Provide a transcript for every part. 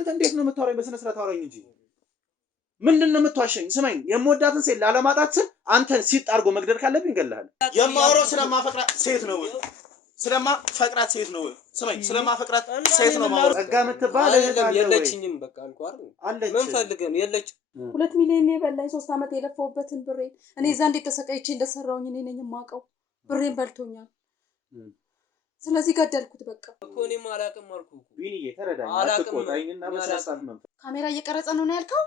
አንተ እንዴት ነው የምታወራኝ? በስነ ስርዓት አውራኝ እንጂ ምንድነው የምትዋሸኝ? ስማኝ፣ የምወዳትን ሴት ላለማጣት አንተን ሲጣርጎ መግደል ካለብኝ ገለሃል። የማወራው ስለማፈቅራት ሴት ነው ስለማፈቅራት ሴት ነው። ስማኝ፣ ስለማፈቅራት ሴት ነው ማወራው። ጸጋ የምትባል የለችኝም። በቃ አልኩህ አይደል? ምን ፈልገህ ነው? የለችም። 2 ሚሊዮን ነው የበላኝ 3 አመት የለፈውበትን ብሬ እኔ እዛ እንዴት ተሰቃይቼ እንደሰራውኝ እኔ ነኝ የማውቀው። ብሬን በልቶኛል። ስለዚህ ገደልኩት። በቃ እኮ እኔም አላውቅም አልኩህ እኮ ቢኒዬ፣ ተረዳኝ። አትቆጣኝና በስርዓት ነው። ካሜራ እየቀረጸ ነው ያልከው?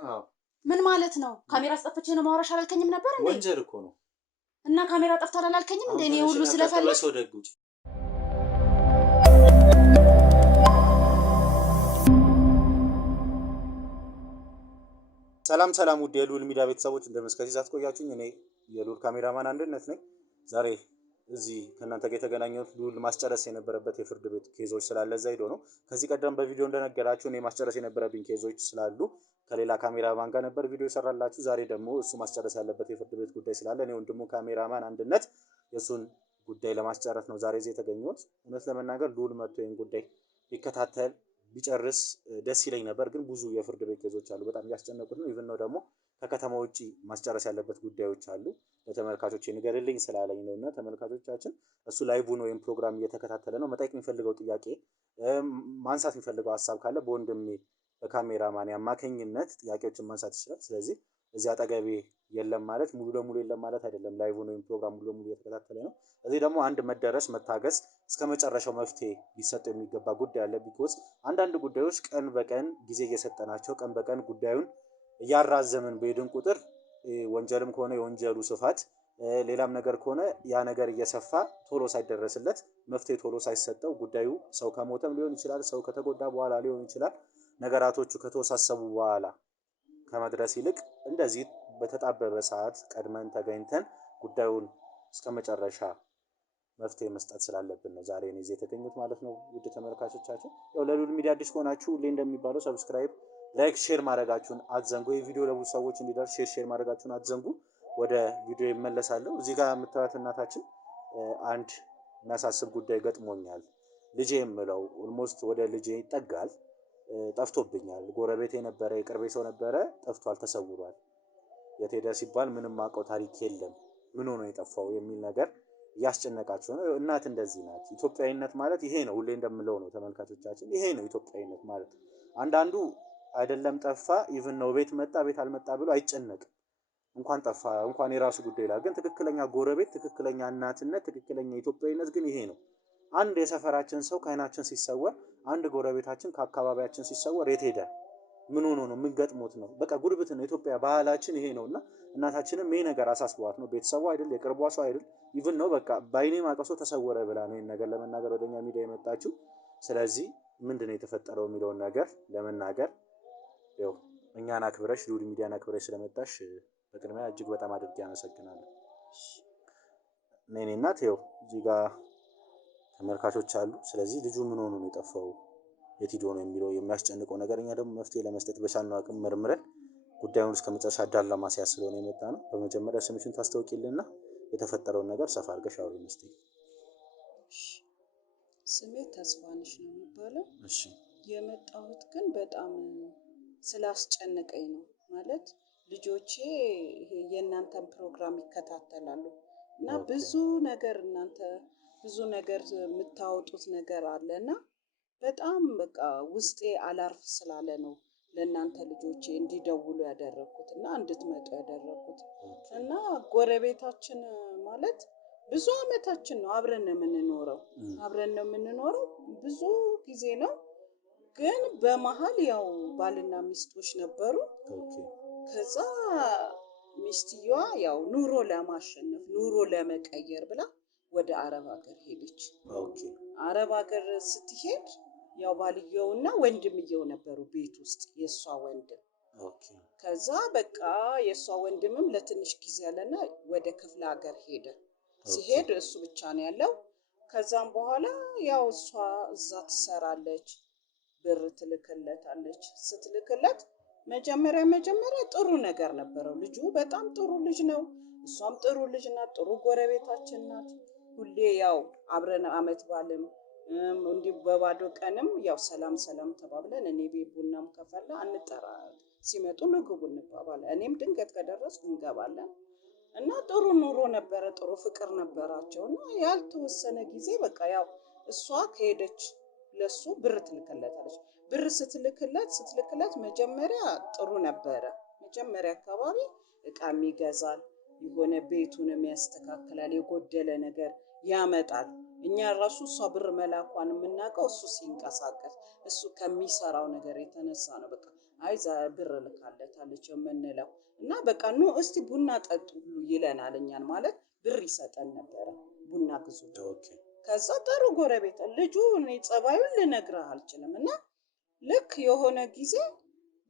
ምን ማለት ነው? ካሜራ አስጠፍቼ ነው ማውራሽ አላልከኝም ነበር እንዴ? ወንጀል እኮ ነው። እና ካሜራ ጠፍቷል አላልከኝም እንዴ? እኔ ሁሉ ስለፈለኩ ሰላም ውድ የሉል ሚዲያ ቤተሰቦች እንደምስከዚህ አትቆያችሁኝ። እኔ የሉል ካሜራማን አንድነት ነኝ። ዛሬ እዚህ ከእናንተ ጋር የተገናኘሁት ሉል ማስጨረስ የነበረበት የፍርድ ቤት ኬዞች ስላለ እዛ ሄዶ ነው። ከዚህ ቀደም በቪዲዮ እንደነገራችሁ እኔ ማስጨረስ የነበረብኝ ኬዞች ስላሉ ከሌላ ካሜራማን ጋር ነበር ቪዲዮ ሰራላችሁ። ዛሬ ደግሞ እሱ ማስጨረስ ያለበት የፍርድ ቤት ጉዳይ ስላለ እኔ ወንድሙ ካሜራማን አንድነት የሱን ጉዳይ ለማስጨረስ ነው ዛሬ እዚህ የተገኘሁት። እውነት ለመናገር ሉል መጥቶ ይሄን ጉዳይ ቢከታተል ቢጨርስ ደስ ይለኝ ነበር፣ ግን ብዙ የፍርድ ቤት ኬዞች አሉ፣ በጣም ያስጨነቁት ነው። ኢቭን ነው ደግሞ ከከተማ ውጪ ማስጨረስ ያለበት ጉዳዮች አሉ። ለተመልካቾች ንገርልኝ ስላለኝ ነውና ተመልካቾቻችን እሱ ላይቭ ነው ወይም ፕሮግራም እየተከታተለ ነው። መጠየቅ የሚፈልገው ጥያቄ ማንሳት የሚፈልገው ሀሳብ ካለ በወንድሜ በካሜራማን አማካኝነት ጥያቄዎችን ማንሳት ይችላል። ስለዚህ እዚህ አጠገቤ የለም ማለት ሙሉ ለሙሉ የለም ማለት አይደለም። ላይቭ ነው ወይም ፕሮግራም ሙሉ ለሙሉ እየተከታተለ ነው። እዚህ ደግሞ አንድ መደረስ መታገስ እስከመጨረሻው መፍትሄ ሊሰጥ የሚገባ ጉዳይ አለ። ቢኮዝ አንዳንድ ጉዳዮች ቀን በቀን ጊዜ እየሰጠናቸው ቀን በቀን ጉዳዩን እያራዘምን በሄድን ቁጥር ወንጀልም ከሆነ የወንጀሉ ስፋት ሌላም ነገር ከሆነ ያ ነገር እየሰፋ ቶሎ ሳይደረስለት መፍትሄ ቶሎ ሳይሰጠው ጉዳዩ ሰው ከሞተም ሊሆን ይችላል፣ ሰው ከተጎዳ በኋላ ሊሆን ይችላል። ነገራቶቹ ከተወሳሰቡ በኋላ ከመድረስ ይልቅ እንደዚህ በተጣበበ ሰዓት ቀድመን ተገኝተን ጉዳዩን እስከመጨረሻ መፍትሄ መስጠት ስላለብን ነው ዛሬ እኔ እዚህ የተገኘሁት ማለት ነው። ውድ ተመልካቾቻችን ያው ለሉል ሚዲያ አዲስ ከሆናችሁ ሁሌ እንደሚባለው ሰብስክራይብ፣ ላይክ፣ ሼር ማድረጋችሁን አትዘንጉ። ይህ ቪዲዮ ለብዙ ሰዎች እንዲደርስ ሼር ማድረጋችሁን አትዘንጉ። ወደ ቪዲዮ ይመለሳለሁ። እዚህ ጋር የምታዩት እናታችን አንድ የሚያሳስብ ጉዳይ ገጥሞኛል፣ ልጄ የምለው ኦልሞስት ወደ ልጄ ይጠጋል፣ ጠፍቶብኛል፣ ጎረቤቴ ነበረ፣ የቅርቤ ሰው ነበረ፣ ጠፍቷል፣ ተሰውሯል፣ የት ሄደ ሲባል ምንም አውቀው ታሪክ የለም፣ ምን ሆኖ የጠፋው የሚል ነገር እያስጨነቃቸው ነው። እናት እንደዚህ ናት። ኢትዮጵያዊነት ማለት ይሄ ነው። ሁሌ እንደምለው ነው ተመልካቾቻችን፣ ይሄ ነው ኢትዮጵያዊነት ማለት። አንዳንዱ አይደለም ጠፋ ኢቭን ነው ቤት መጣ ቤት አልመጣ ብሎ አይጨነቅም። እንኳን ጠፋ እንኳን የራሱ ጉዳይ ይላል። ግን ትክክለኛ ጎረቤት፣ ትክክለኛ እናትነት፣ ትክክለኛ ኢትዮጵያዊነት ግን ይሄ ነው። አንድ የሰፈራችን ሰው ከዓይናችን ሲሰወር፣ አንድ ጎረቤታችን ከአካባቢያችን ሲሰወር የት ሄደ ምን ሆኖ ነው ምን ገጥሞት ነው? በቃ ጉርብትና ኢትዮጵያ ባህላችን ይሄ ነውና እናታችንም ይሄ ነገር አሳስቧት ነው። ቤተሰቡ አይደል የቅርቧ ሰው አይደል ኢቭን ነው በቃ ባይኔ ማቀሶ ተሰወረ ብላ ነው ይሄን ነገር ለመናገር ወደኛ ሚዲያ የመጣችው። ስለዚህ ምንድነው የተፈጠረው የሚለውን ነገር ለመናገር ያው እኛን አክብረሽ ሉል ሚዲያን አክብረሽ ስለመጣሽ በቅድሚያ እጅግ በጣም አድርጌ አመሰግናለሁ። እኔ እናት ያው እዚህ ጋር ተመልካቾች አሉ። ስለዚህ ልጁ ምን ሆኖ ነው የጠፋው የት ሄዶ ነው የሚለው የሚያስጨንቀው ነገር እኛ ደግሞ መፍትሄ ለመስጠት በቻልነው አቅም መርምረን ጉዳዩን እስከመጨረሻ ዳር ለማስያዝ ስለሆነ የመጣ ነው። በመጀመሪያ ስምሽን ታስተዋውቂልንና የተፈጠረውን ነገር ሰፋ አድርገሽ አውሪን እስቲ። ስሜ ተስፋንሽ ነው የሚባለው። እሺ። የመጣሁት ግን በጣም ስላስጨነቀኝ ነው። ማለት ልጆቼ ይሄ የእናንተን ፕሮግራም ይከታተላሉ እና ብዙ ነገር እናንተ ብዙ ነገር የምታወጡት ነገር አለና በጣም በቃ ውስጤ አላርፍ ስላለ ነው ለእናንተ ልጆቼ እንዲደውሉ ያደረኩት እና እንድትመጡ ያደረኩት። እና ጎረቤታችን ማለት ብዙ አመታችን ነው አብረን ነው የምንኖረው ብዙ ጊዜ ነው። ግን በመሃል ያው ባልና ሚስቶች ነበሩ። ከዛ ሚስትየዋ ያው ኑሮ ለማሸነፍ ኑሮ ለመቀየር ብላ ወደ አረብ ሀገር ሄደች። አረብ ሀገር ስትሄድ ያው ባልየውና ወንድምየው ነበሩ ቤት ውስጥ የሷ ወንድም። ከዛ በቃ የሷ ወንድምም ለትንሽ ጊዜ ያለና ወደ ክፍለ ሀገር ሄደ። ሲሄድ እሱ ብቻ ነው ያለው። ከዛም በኋላ ያው እሷ እዛ ትሰራለች፣ ብር ትልክለታለች። ስትልክለት መጀመሪያ ጥሩ ነገር ነበረው። ልጁ በጣም ጥሩ ልጅ ነው፣ እሷም ጥሩ ልጅ ናት፣ ጥሩ ጎረቤታችን ናት። ሁሌ ያው አብረን አመት ባለም እንዲህ በባዶ ቀንም ያው ሰላም ሰላም ተባብለን እኔ ቤት ቡናም ከፈላ አንጠራ ሲመጡ ንግቡ እንባባለን። እኔም ድንገት ከደረስኩ እንገባለን እና ጥሩ ኑሮ ነበረ፣ ጥሩ ፍቅር ነበራቸው እና ያልተወሰነ ጊዜ በቃ ያው እሷ ከሄደች ለሱ ብር ትልክለታለች። ብር ስትልክለት መጀመሪያ ጥሩ ነበረ። መጀመሪያ አካባቢ እቃም ይገዛል፣ የሆነ ቤቱንም ያስተካክላል፣ የጎደለ ነገር ያመጣል። እኛ ራሱ እሷ ብር መላኳን የምናውቀው እሱ ሲንቀሳቀስ እሱ ከሚሰራው ነገር የተነሳ ነው። በቃ አይ ብር ልካለታለች የምንለው እና በቃ ኑ እስቲ ቡና ጠጡ ሁሉ ይለናል። እኛን ማለት ብር ይሰጠን ነበረ፣ ቡና ግዙ። ከዛ ጥሩ ጎረቤት ልጁ እኔ ጸባዩን ልነግርህ አልችልም። እና ልክ የሆነ ጊዜ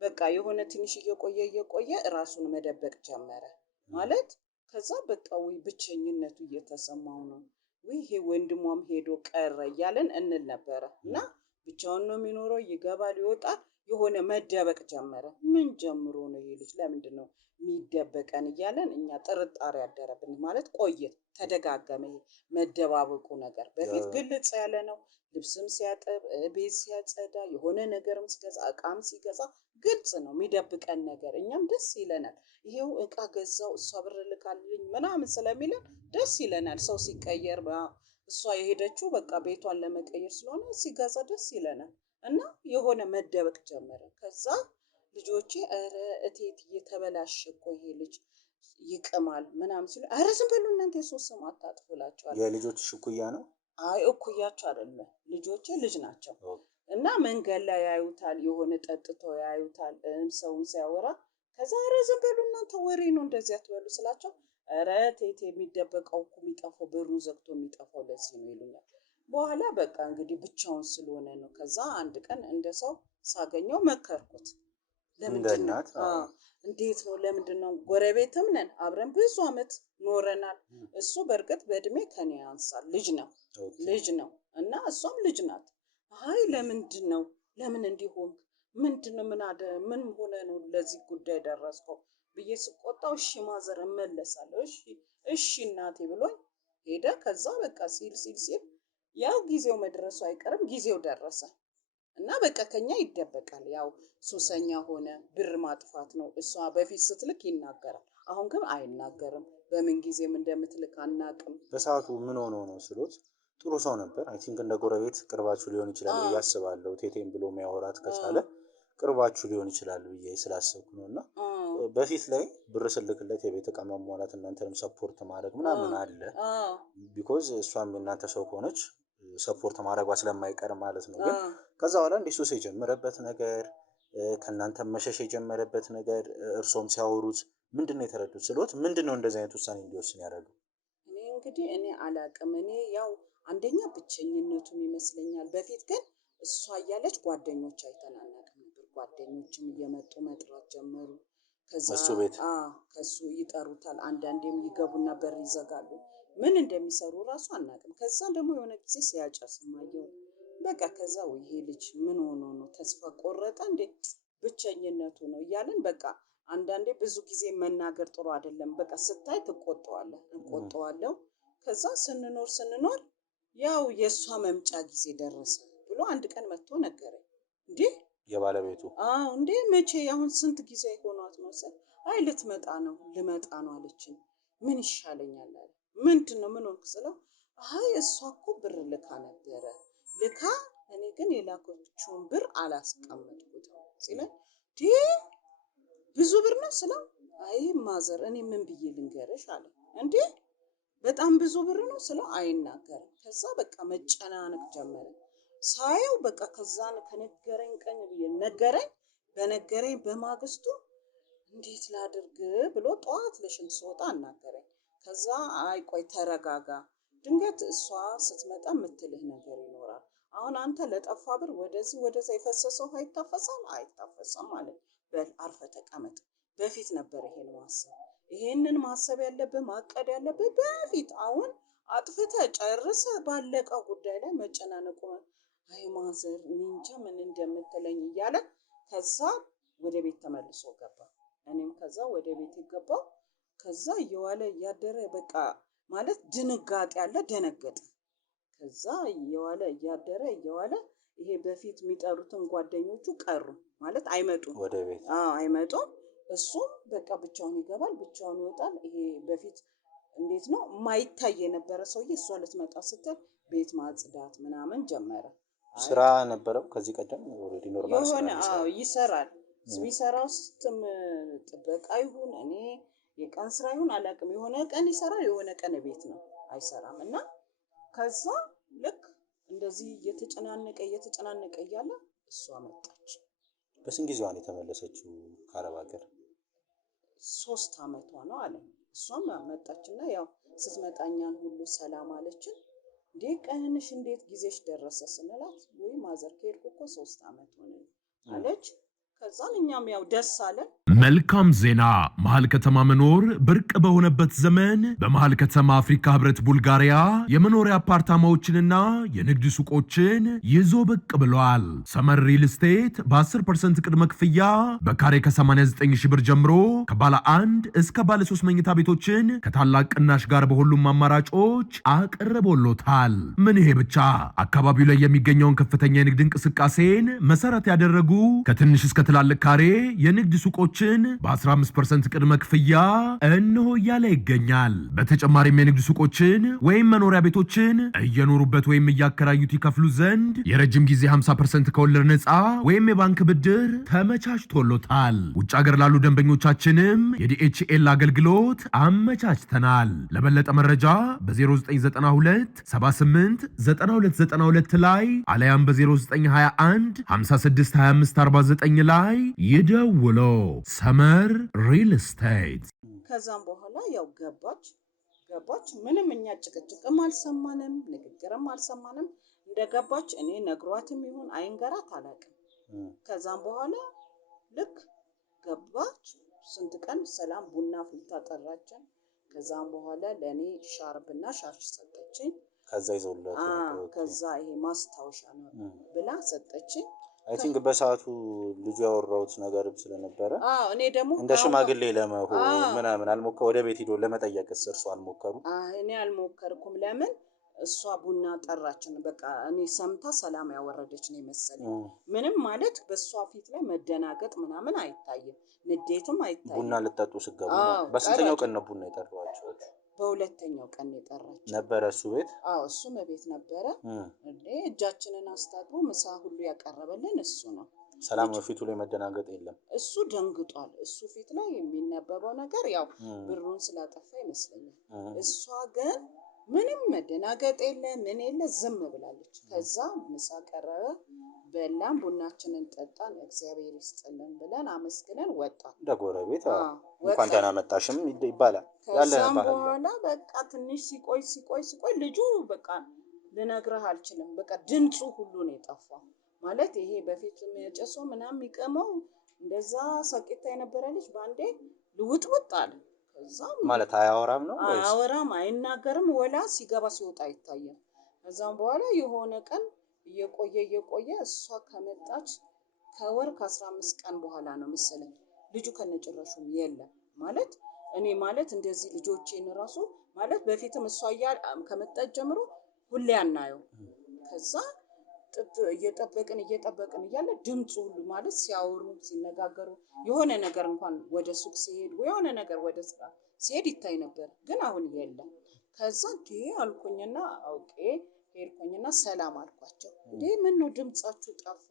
በቃ የሆነ ትንሽ እየቆየ ራሱን መደበቅ ጀመረ ማለት ከዛ በቃ ወይ ብቸኝነቱ እየተሰማው ነው ወይ ይሄ ወንድሟም ሄዶ ቀረ እያለን እንል ነበረ። እና ብቻውን ነው የሚኖረው፣ ይገባል ይወጣል፣ የሆነ መደበቅ ጀመረ። ምን ጀምሮ ነው ይሄ ልጅ ለምንድን ነው የሚደበቀን እያለን እኛ ጥርጣሬ ያደረብን ማለት ቆየ፣ ተደጋገመ ይሄ መደባበቁ ነገር። በፊት ግልጽ ያለ ነው፣ ልብስም ሲያጥብ ቤት ሲያጸዳ የሆነ ነገርም ሲገዛ እቃም ሲገዛ ግልጽ ነው የሚደብቀን ነገር። እኛም ደስ ይለናል። ይሄው እቃ ገዛው እሷ ብር ልካልኝ ምናምን ስለሚለን ደስ ይለናል። ሰው ሲቀየር እሷ የሄደችው በቃ ቤቷን ለመቀየር ስለሆነ ሲገዛ ደስ ይለናል። እና የሆነ መደበቅ ጀመረ። ከዛ ልጆቼ ኧረ እቴት እየተበላሸ እኮ ይሄ ልጅ ይቅማል ምናምን ሲሉ ኧረ ዝም በሉ እናንተ የሶስት ስም አታጥፉ እላቸዋለሁ። የልጆች እኩያ ነው? አይ እኩያቸው አይደለም፣ ልጆቼ ልጅ ናቸው። እና መንገድ ላይ ያዩታል፣ የሆነ ጠጥቶ ያዩታል፣ ሰውን ሲያወራ ከዛ ኧረ ዝም በሉ እናንተ ወሬ ነው እንደዚህ አትበሉ ስላቸው ኧረ ቴቴ የሚደበቀው እኮ የሚጠፋው በሩን ዘግቶ የሚጠፋው ለዚህ ነው ይሉኛል። በኋላ በቃ እንግዲህ ብቻውን ስለሆነ ነው። ከዛ አንድ ቀን እንደ ሰው ሳገኘው መከርኩት። ለምንድን ነው እንዴት ነው ለምንድን ነው ጎረቤትም ነን አብረን ብዙ አመት ኖረናል። እሱ በእርግጥ በእድሜ ከኔ ያንሳል፣ ልጅ ነው እና እሷም ልጅ ናት። አይ ለምንድን ነው ለምን እንዲሆን ምንድን ነው ምን ሆነ ነው ለዚህ ጉዳይ ደረስከው ብዬ ስቆጣው እሺ ማዘር እመለሳለሁ እሺ እናቴ ብሎኝ ሄደ። ከዛ በቃ ሲል ያው ጊዜው መድረሱ አይቀርም፣ ጊዜው ደረሰ እና በቃ ከኛ ይደበቃል። ያው ሱሰኛ ሆነ፣ ብር ማጥፋት ነው። እሷ በፊት ስትልክ ይናገራል፣ አሁን ግን አይናገርም። በምን ጊዜም እንደምትልክ አናቅም። በሰዓቱ ምን ሆኖ ነው ስሎት ጥሩ ሰው ነበር። አይ ቲንክ እንደ ጎረቤት ቅርባችሁ ሊሆን ይችላል ብዬ አስባለሁ። ቴቴም ብሎ የሚያወራት ከቻለ ቅርባችሁ ሊሆን ይችላል ብዬ ስላሰብኩ ነው። እና በፊት ላይ ብር ስልክለት የቤት እቃ ማሟላት እናንተንም ሰፖርት ማድረግ ምናምን አለ። ቢኮዝ እሷም የእናንተ ሰው ከሆነች ሰፖርት ማድረጓ ስለማይቀር ማለት ነው። ግን ከዛ በኋላ እንዲህ ሱስ የጀመረበት ነገር ከእናንተ መሸሽ የጀመረበት ነገር እርሶም ሲያወሩት ምንድን ነው የተረዱት ስሎት ምንድን ነው እንደዚህ አይነት ውሳኔ እንዲወስን ያደረገው? እኔ አላቅም። እኔ ያው አንደኛ ብቸኝነቱም ይመስለኛል። በፊት ግን እሷ እያለች ጓደኞች አይተናናቅም ነበር። ጓደኞችም እየመጡ መጥራት ጀመሩ። ከዛ ቤት ከሱ ይጠሩታል። አንዳንዴም ይገቡና በር ይዘጋሉ። ምን እንደሚሰሩ እራሱ አናውቅም። ከዛ ደግሞ የሆነ ጊዜ ሲያጨስ ማየው በቃ ከዛ ይሄ ልጅ ምን ሆኖ ነው ተስፋ ቆረጠ እንዴ ብቸኝነቱ ነው እያለን በቃ አንዳንዴ ብዙ ጊዜ መናገር ጥሩ አይደለም። በቃ ስታይ እቆጣዋለሁ። ከዛ ስንኖር ያው የእሷ መምጫ ጊዜ ደረሰ ብሎ አንድ ቀን መጥቶ ነገረኝ። እንዴ የባለቤቱ እንዴ መቼ አሁን ስንት ጊዜ ሆኗት መሰል? አይ ልመጣ ነው አለችኝ። ምን ይሻለኛል አለ። ምንድን ነው ምን ሆንክ ስለው አይ እሷ እኮ ብር ልካ ነበረ እኔ ግን የላከችውን ብር አላስቀመጥኩትም ሲለኝ ብዙ ብር ነው ስለው አይ ማዘር እኔ ምን ብዬ ልንገርሽ አለ። እንዴ በጣም ብዙ ብር ነው ስለው አይናገርም። ከዛ በቃ መጨናነቅ ጀመረ። ሳየው በቃ ከዛን ከነገረኝ ቀን ብዬ በነገረኝ በማግስቱ እንዴት ላድርግ ብሎ ጠዋት ለሽንት ስወጣ አናገረኝ። ከዛ አይ ቆይ ተረጋጋ፣ ድንገት እሷ ስትመጣ የምትልህ ነገር ይኖራል። አሁን አንተ ለጠፋ ብር ወደዚህ ወደዛ የፈሰሰው አይታፈሳም ማለት በል አርፈህ ተቀመጥ። በፊት ነበር ይሄንን ማሰብ ያለብህ ማቀድ ያለብህ በፊት። አሁን አጥፍተህ ጨርሰህ ባለቀው ጉዳይ ላይ መጨናነቁ አይ ማዘር እኔ እንጃ ምን እንደምትለኝ እያለ ከዛ ወደ ቤት ተመልሶ ገባ። እኔም ከዛ ወደ ቤት ገባሁ። ከዛ እየዋለ እያደረ በቃ ማለት ድንጋጤ ያለ ደነገጠ። ከዛ እየዋለ እያደረ እየዋለ ይሄ በፊት የሚጠሩትን ጓደኞቹ ቀሩ ማለት አይመጡም ወደ ቤት አይመጡም እሱም በቃ ብቻውን ይገባል ብቻውን ይወጣል ይሄ በፊት እንዴት ነው የማይታይ የነበረ ሰውዬ እሷ ልትመጣ ስትል ቤት ማጽዳት ምናምን ጀመረ ስራ ነበረው ከዚህ ቀደም ኦሬዲ ኖርማል የሆነ ይሰራል የሚሰራው ስትም ጥበቃ ይሁን እኔ የቀን ስራ ይሁን አላውቅም የሆነ ቀን ይሰራል የሆነ ቀን ቤት ነው አይሰራም እና ከዛ ልክ እንደዚህ እየተጨናነቀ እያለ እሷ መጣች በስንት ጊዜዋ ነው የተመለሰችው ከአረብ ሀገር 3 አመቷ ነው አለ እሷም መጣችና ያው ስትመጣኛን ሁሉ ሰላም አለችን እንዴ ቀንንሽ እንዴት ጊዜሽ ደረሰ ስንላት ወይ ማዘር ከሄድኩ እኮ 3 አመት ሆነ አለች ከዛን እኛም ያው ደስ አለን መልካም ዜና መሃል ከተማ መኖር ብርቅ በሆነበት ዘመን በመሃል ከተማ አፍሪካ ህብረት ቡልጋሪያ የመኖሪያ አፓርታማዎችንና የንግድ ሱቆችን ይዞ ብቅ ብሏል። ሰመር ሪል ስቴት በ10% ቅድመ ክፍያ በካሬ ከ89 ሺህ ብር ጀምሮ ከባለ 1 እስከ ባለ 3 መኝታ ቤቶችን ከታላቅ ቅናሽ ጋር በሁሉም አማራጮች አቅርቦሎታል። ምን ይሄ ብቻ አካባቢው ላይ የሚገኘውን ከፍተኛ የንግድ እንቅስቃሴን መሰረት ያደረጉ ከትንሽ እስከ ትላልቅ ካሬ የንግድ ሱቆችን በ15% ቅድመ ክፍያ እነሆ እያለ ይገኛል። በተጨማሪም የንግድ ሱቆችን ወይም መኖሪያ ቤቶችን እየኖሩበት ወይም እያከራዩት ይከፍሉ ዘንድ የረጅም ጊዜ 50% ከወለድ ነፃ ወይም የባንክ ብድር ተመቻችቶሎታል። ውጭ ሀገር ላሉ ደንበኞቻችንም የዲኤችኤል አገልግሎት አመቻችተናል። ለበለጠ መረጃ በ0992 78 9292 ላይ አለያም በ0921 56 25 49 ላይ ይደውሎ። ሰመር ሪል ስቴት ከዛም በኋላ ያው ገባች ምንም እኛ ጭቅጭቅም አልሰማንም ንግግርም አልሰማንም እንደገባች እኔ ነግሯትም ይሁን አይንገራት አላውቅም ከዛም በኋላ ልክ ገባች ስንት ቀን ሰላም ቡና ፍልታ ጠራችን ከዛም በኋላ ለኔ ሻርብና ሻሽ ሰጠችኝ ከዛ ይዘውላት ከዛ ይሄ ማስታወሻ ነው ብላ ሰጠችኝ አይ ቲንክ በሰዓቱ ልጅ ያወራውት ነገር ስለነበረ እኔ ደግሞ እንደ ሽማግሌ ለመሆን ምናምን አልሞከሩ ወደ ቤት ሄዶ ለመጠየቅስ እርሱ አልሞከሩ እኔ አልሞከርኩም ለምን እሷ ቡና ጠራችን በቃ እኔ ሰምታ ሰላም ያወረደች ነው መሰለኝ ምንም ማለት በሷ ፊት ላይ መደናገጥ ምናምን አይታየም ንዴትም አይታየም ቡና ልጠጡ ስገቡ በስንተኛው ቀን ነው ቡና የጠራዋቸው በሁለተኛው ቀን የጠራች ነበር እሱ ቤት እሱም ቤት ነበረ እንዴ እጃችንን አስታጥቦ ምሳ ሁሉ ያቀረበልን እሱ ነው ሰላም ፊቱ ላይ መደናገጥ የለም እሱ ደንግጧል እሱ ፊት ላይ የሚነበበው ነገር ያው ብሩን ስላጠፋ ይመስለኛል እሷ ግን ምንም መደናገጥ የለ ምን የለ ዝም ብላለች ከዛ ምሳ ቀረበ በላም ቡናችንን ጠጣን እግዚአብሔር ይስጥልን ብለን አመስግነን ወጣን ደጎረቤት እንኳን ደህና መጣሽም ይባላል ያለ በኋላ በቃ ትንሽ ሲቆይ ልጁ በቃ ልነግርህ አልችልም በቃ ድምፁ ሁሉ ነው የጠፋው ማለት ይሄ በፊት የሚያጨሰው ምናምን የሚቀመው እንደዛ ሰቂታ የነበረ ልጅ ባንዴ ልውጥውጥ አለ ከዛ ማለት አያወራም ነው ወይስ አያወራም አይናገርም ወላ ሲገባ ሲወጣ አይታየም ከዛም በኋላ የሆነ ቀን እየቆየ እሷ ከመጣች ከወር ከ15 ቀን በኋላ ነው መሰለኝ ልጁ ከነጭራሹም የለም ማለት እኔ ማለት እንደዚህ ልጆቼን ራሱ ማለት በፊትም እሷ ከመጣች ጀምሮ ሁሌ አናየው ከዛ እየጠበቅን እያለ ድምፁ ሁሉ ማለት ሲያወሩ ሲነጋገሩ የሆነ ነገር እንኳን ወደ ሱቅ ሲሄድ የሆነ ነገር ወደ ስራ ሲሄድ ይታይ ነበር ግን አሁን የለም ከዛ አልኩኝና አውቄ ሄድኩኝና ሰላም አልኳቸው እንዴ ምን ነው ድምጻችሁ ጠፋ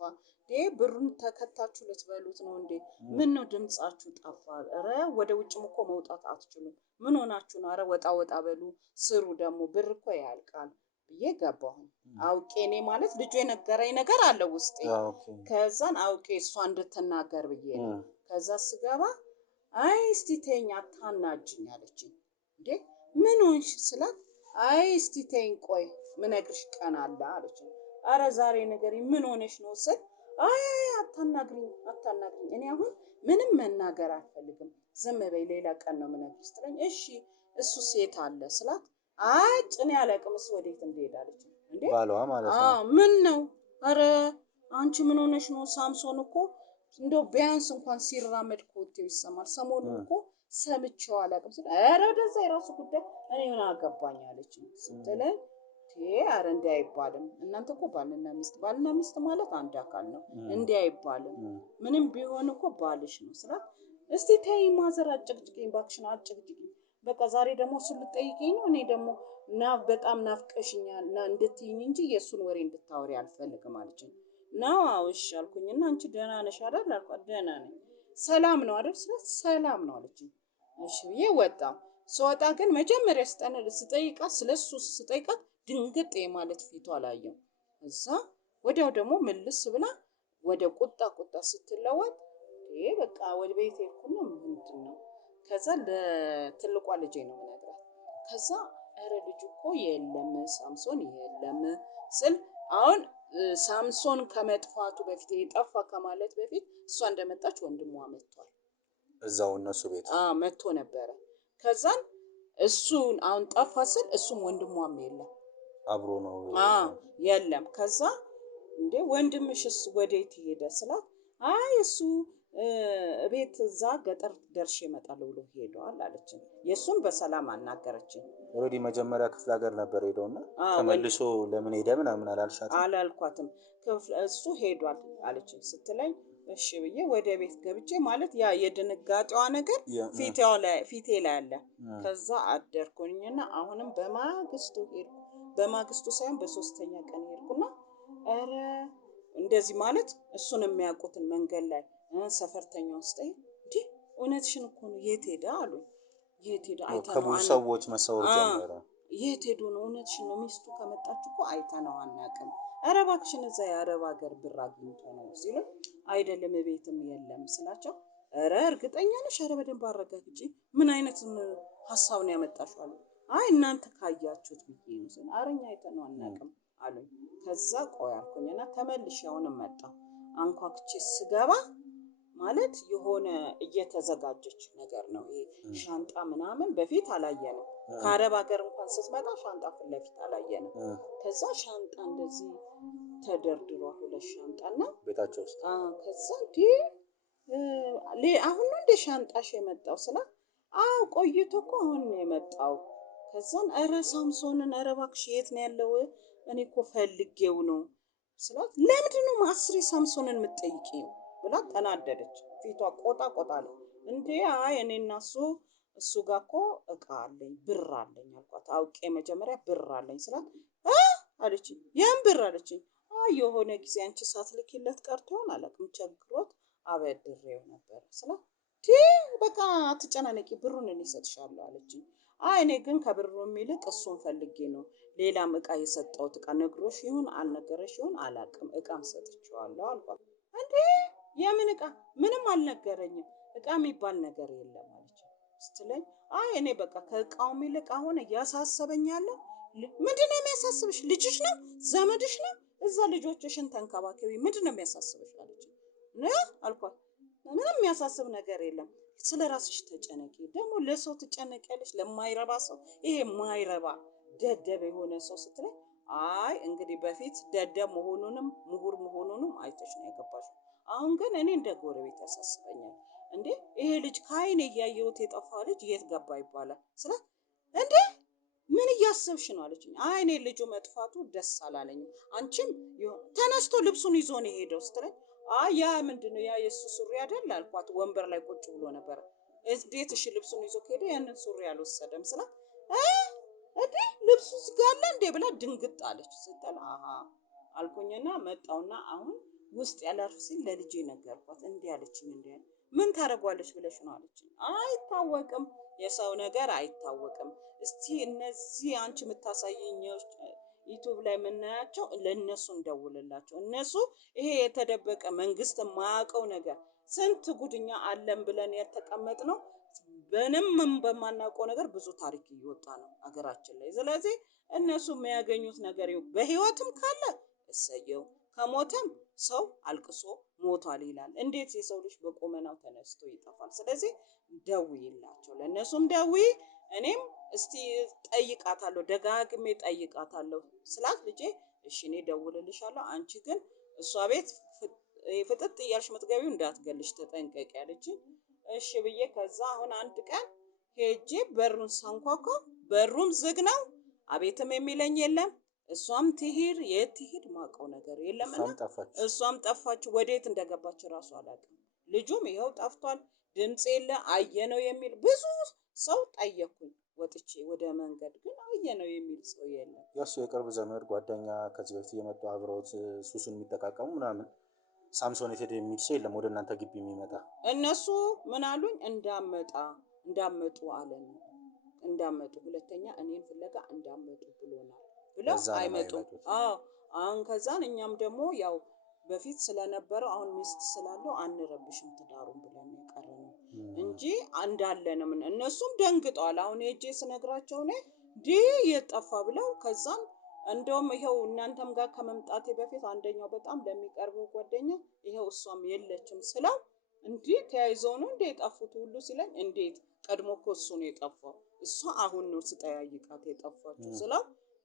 ብሩን ተከታችሁ ልትበሉት ነው እንዴ ምን ነው ድምጻችሁ ጠፋ ኧረ ወደ ውጭም እኮ መውጣት አትችሉም ምን ሆናችሁ ነው ኧረ ወጣ በሉ ስሩ ደግሞ ብር እኮ ያልቃል ብዬ ገባሁ አውቄ እኔ ማለት ልጁ የነገረኝ ነገር አለ ውስጤ ከዛን አውቄ እሷ እንድትናገር ብዬ ነው ከዛ ስገባ አይ እስቲ ተይኝ አታናጅኝ አለችኝ እንዴ ምን ሆንሽ ስላት አይ እስቲ ተይኝ ቆይ ምነግርሽ ቀን አለ አለችኝ ኧረ ዛሬ ነገሪ ምን ሆነሽ ነው ስል አይ አታናግሪኝ እኔ አሁን ምንም መናገር አልፈልግም ዝም በይ ሌላ ቀን ነው ምነግርሽ ትለኝ እሺ እሱ ሴት አለ ስላት አይ እኔ አላውቅም እሱ ወዴት እንደሄደ አለችኝ እንዴ ባሏ ማለት ነው ምን ነው ኧረ አንቺ ምን ሆነሽ ነው ሳምሶን እኮ እንደው ቢያንስ እንኳን ሲራመድ ኮቴው ይሰማል ሰሞኑን እኮ ሰምቼው አላውቅም ስል ኧረ ወደዛ የራሱ ጉዳይ እኔ ምን አገባኝ አለችኝ ስትለኝ ኧረ እንዲህ አይባልም። እናንተ እኮ ባልና ሚስት ማለት አንድ አካል ነው። እንዲህ አይባልም። ምንም ቢሆን እኮ ባልሽ ነው ስላት፣ እስቲ ተይ ማዘር አጨቅጭቂኝ እባክሽን አጨቅጭቂኝ። በቃ ዛሬ ደግሞ እሱን ልጠይቂኝ ነው። እኔ ደግሞ በጣም ናፍቀሽኛል እና እንድትይኝ እንጂ የእሱን ወሬ እንድታወሪ አልፈልግም አለችኝ። ነው አዎ እሺ አልኩኝና አንቺ ደህና ነሽ አይደል አልኳት። ደህና ነኝ። ሰላም ነው አይደል ስላት፣ ሰላም ነው አለችኝ። እሺ ብዬ ወጣሁ። ስወጣ ግን መጀመሪያ ስጠይቃት ስለሱ ስጠይቃት ድንግጥ ማለት ፊቷ አላየው። እዛ ወዲያው ደግሞ ምልስ ብላ ወደ ቁጣ ስትለወጥ በቃ ወደ ቤት ሄድኩና ምንድን ነው ከዛ ለትልቋ ልጄ ነው የምነግራት። ከዛ ኧረ ልጁ እኮ የለም ሳምሶን የለም ስል አሁን ሳምሶን ከመጥፋቱ በፊት የጠፋ ከማለት በፊት እሷ እንደመጣች ወንድሟ መጥቷል። እዛው እነሱ ቤት መጥቶ ነበረ። ከዛን እሱን አሁን ጠፋ ስል እሱም ወንድሟም የለም አብሮ ነው የለም። ከዛ እንዴ ወንድምሽስ ወዴት ሄደ ስላት፣ አይ እሱ ቤት እዛ ገጠር ደርሼ እመጣለሁ ብሎ ሄደዋል አለችኝ። የእሱም በሰላም አናገረችኝ። ኦልሬዲ መጀመሪያ ክፍለ ሀገር ነበር ሄደውና ተመልሶ ለምን ሄደ ምናምን አላልኳትም። እሱ ሄዷል አለችኝ ስትለኝ እሺ ብዬ ወደ ቤት ገብቼ ማለት ያ የድንጋጤዋ ነገር ፊቴ ላይ አለ። ከዛ አደርኩኝና አሁንም በማግስቱ ሳይሆን በሶስተኛ ቀን ሄድኩና ኧረ እንደዚህ ማለት እሱን የሚያውቁትን መንገድ ላይ ሰፈርተኛ ውስጥ እንዴ እውነትሽን እኮ ነው የት ሄደ አሉ። የት ሄደ አይተነው ከብዙ ሰዎች መሰወር ጀመረ። የት ሄዶ ነው እውነትሽን ነው ሚስቱ ከመጣች እኮ አይተነው አናውቅም። ኧረ እባክሽን እዛ የአረብ ሀገር ብር አግኝቶ ነው ሲሉ አይደለም ቤትም የለም ስላቸው፣ ኧረ እርግጠኛ ነሽ? ኧረ በደንብ አረጋግጪ። ምን አይነት ሀሳብ ነው ያመጣሽው አሉ። አይ እናንተ ካያችሁት ብዬ ነው ስል፣ ኧረ እኛ አይተነው አናውቅም አሉኝ። ከዛ ቆይ አልኩኝና ተመልሼ አሁንም መጣሁ። አንኳኩቼ ስገባ ማለት የሆነ እየተዘጋጀች ነገር ነው። ይሄ ሻንጣ ምናምን በፊት አላየንም። ከአረብ ሀገር እንኳን ስትመጣ ሻንጣ ፊት ለፊት አላየንም። ከዛ ሻንጣ እንደዚህ ተደርድሯል፣ 2 ሻንጣና ቤታቸው ውስጥ። ከዛ አሁን ነው እንደ ሻንጣሽ የመጣው ስላት፣ አዎ ቆይቶ እኮ አሁን ነው የመጣው። ከዛን ኧረ ሳምሶንን ኧረ እባክሽ የት ነው ያለው? እኔ እኮ ፈልጌው ነው ስላት፣ ለምንድን ነው አስሬ ሳምሶንን የምትጠይቂው ብላ ተናደደች። ፊቷ ቆጣ ነው። እንዴ አይ እኔና እሱ ጋር እኮ እቃ አለኝ ብር አለኝ አልኳት። አውቄ መጀመሪያ ብር አለኝ ስላት አለችኝ። ያን ብር አለችኝ። አይ የሆነ ጊዜ አንቺ ሳትልኪለት ቀርቶ ይሆን አላውቅም ቸግሮት አበድሬው ነበር ስላት፣ በቃ አትጨናነቂ ብሩን እኔ እሰጥሻለሁ አለችኝ። አይ እኔ ግን ከብሩ የሚልቅ እሱን ፈልጌ ነው። ሌላም እቃ የሰጠሁት እቃ ነግሮሽ ይሁን አልነገረሽ ይሁን አላውቅም፣ እቃም ሰጥቼዋለሁ አልኳት። እንዴ የምን እቃ? ምንም አልነገረኝም፣ እቃ የሚባል ነገር የለም አለች ስትለኝ፣ አይ እኔ በቃ ከእቃው ይልቅ አሁን እያሳሰበኛለሁ። ምንድን ነው የሚያሳስብሽ? ልጅሽ ነው ዘመድሽ ነው፣ እዛ ልጆችሽን ተንከባከቢ፣ ምንድን ነው የሚያሳስብሽ አለች። አልኳት ምንም የሚያሳስብ ነገር የለም፣ ስለ ራስሽ ተጨነቂ። ደግሞ ለሰው ትጨነቂያለሽ? ለማይረባ ሰው፣ ይሄ ማይረባ ደደብ የሆነ ሰው ስትለኝ፣ አይ እንግዲህ በፊት ደደብ መሆኑንም ምሁር መሆኑንም አይተሽ ነው ያገባሽው። አሁን ግን እኔ እንደ ጎረቤት ያሳስበኛል። እንዴ ይሄ ልጅ ከአይኔ እያየሁት የጠፋ ልጅ የት ገባ ይባላል ስላት፣ እንዴ ምን እያሰብሽ ነው አለችኝ። አይ እኔ ልጁ መጥፋቱ ደስ አላለኝም። አንቺም ተነስቶ ልብሱን ይዞ ነው የሄደው ስትለኝ፣ አይ ያ ምንድን ነው ያ የእሱ ሱሪ አይደል አልኳት። ወንበር ላይ ቁጭ ብሎ ነበር። እንዴት እሺ ልብሱን ይዞ ከሄደ ያንን ሱሪ አልወሰደም ስላት፣ እንዴ ልብሱ ጋለ እንዴ ብላ ድንግጥ አለች። ስትል አሃ አልኩኝና መጣውና አሁን ውስጥ ያላርፍ ሲል ለልጄ ነገርኳት። እንዲህ አለችኝ። እንዴ ምን ታደርጓለች ብለሽ ነው አለችኝ። አይታወቅም፣ የሰው ነገር አይታወቅም። እስቲ እነዚህ አንቺ የምታሳየኝ ዩቲዩብ ላይ የምናያቸው ለእነሱ እንደውልላቸው። እነሱ ይሄ የተደበቀ መንግስት የማያውቀው ነገር ስንት ጉድኛ አለን ብለን የተቀመጥነው ምንም በማናውቀው ነገር ብዙ ታሪክ እየወጣ ነው ሀገራችን ላይ። ስለዚህ እነሱ የሚያገኙት ነገር በህይወትም ካለ እሰየው፣ ከሞተም ሰው አልቅሶ ሞቷል ይላል። እንዴት የሰው ልጅ በቁመናው ተነስቶ ይጠፋል? ስለዚህ ደውይላቸው፣ ለእነሱም ደውይ። እኔም እስቲ ጠይቃታለሁ፣ ደጋግሜ ጠይቃታለሁ ስላት ልጄ እሺ እኔ ደውልልሻለሁ፣ አንቺ ግን እሷ ቤት ፍጥጥ እያልሽ የምትገቢው እንዳትገልሽ ተጠንቀቂ ያለችኝ። እሺ ብዬ ከዛ አሁን አንድ ቀን ሄጄ በሩን ሳንኳኳ በሩም ዝግ ነው፣ አቤትም የሚለኝ የለም። እሷም ትሄድ የት ትሄድ ማውቀው ነገር የለምና እሷም ጠፋች። ወዴት እንደገባች ራሱ አላውቅም። ልጁም ይኸው ጠፍቷል። ድምፅ የለ አየነው የሚል ብዙ ሰው ጠየኩኝ። ወጥቼ ወደ መንገድ ግን አየነው የሚል ሰው የለም። የእሱ የቅርብ ዘመድ ጓደኛ ከዚህ በፊት እየመጡ አብረውት ሱሱን የሚጠቃቀሙ ምናምን ሳምሶን የት ሄደ የሚል ሰው የለም ወደ እናንተ ግቢ የሚመጣ? እነሱ ምን አሉኝ? እንዳመጡ አለን። እንዳመጡ ሁለተኛ እኔን ፍለጋ እንዳመጡ ብሎናል ብለው አይመጡም። አሁን ከዛን እኛም ደግሞ ያው በፊት ስለነበረው አሁን ሚስት ስላለው አንረብሽም ትዳሩን ብለን የቀረነው እንጂ እንዳለ ነው። ምን እነሱም ደንግጠዋል። አሁን ሄጄ ስነግራቸው ነው የጠፋ ብለው ከዛን እንደውም ይኸው እናንተም ጋር ከመምጣቴ በፊት አንደኛው በጣም ለሚቀርበው ጓደኛ ይኸው እሷም የለችም ስለው እንዲህ ተያይዘው ነው እንዴ የጠፉት ሁሉ ሲለኝ፣ እንዴት ቀድሞ እኮ እሱ ነው የጠፋው፣ እሷ አሁን ነው ስጠያይቃት የጠፋችው ስለው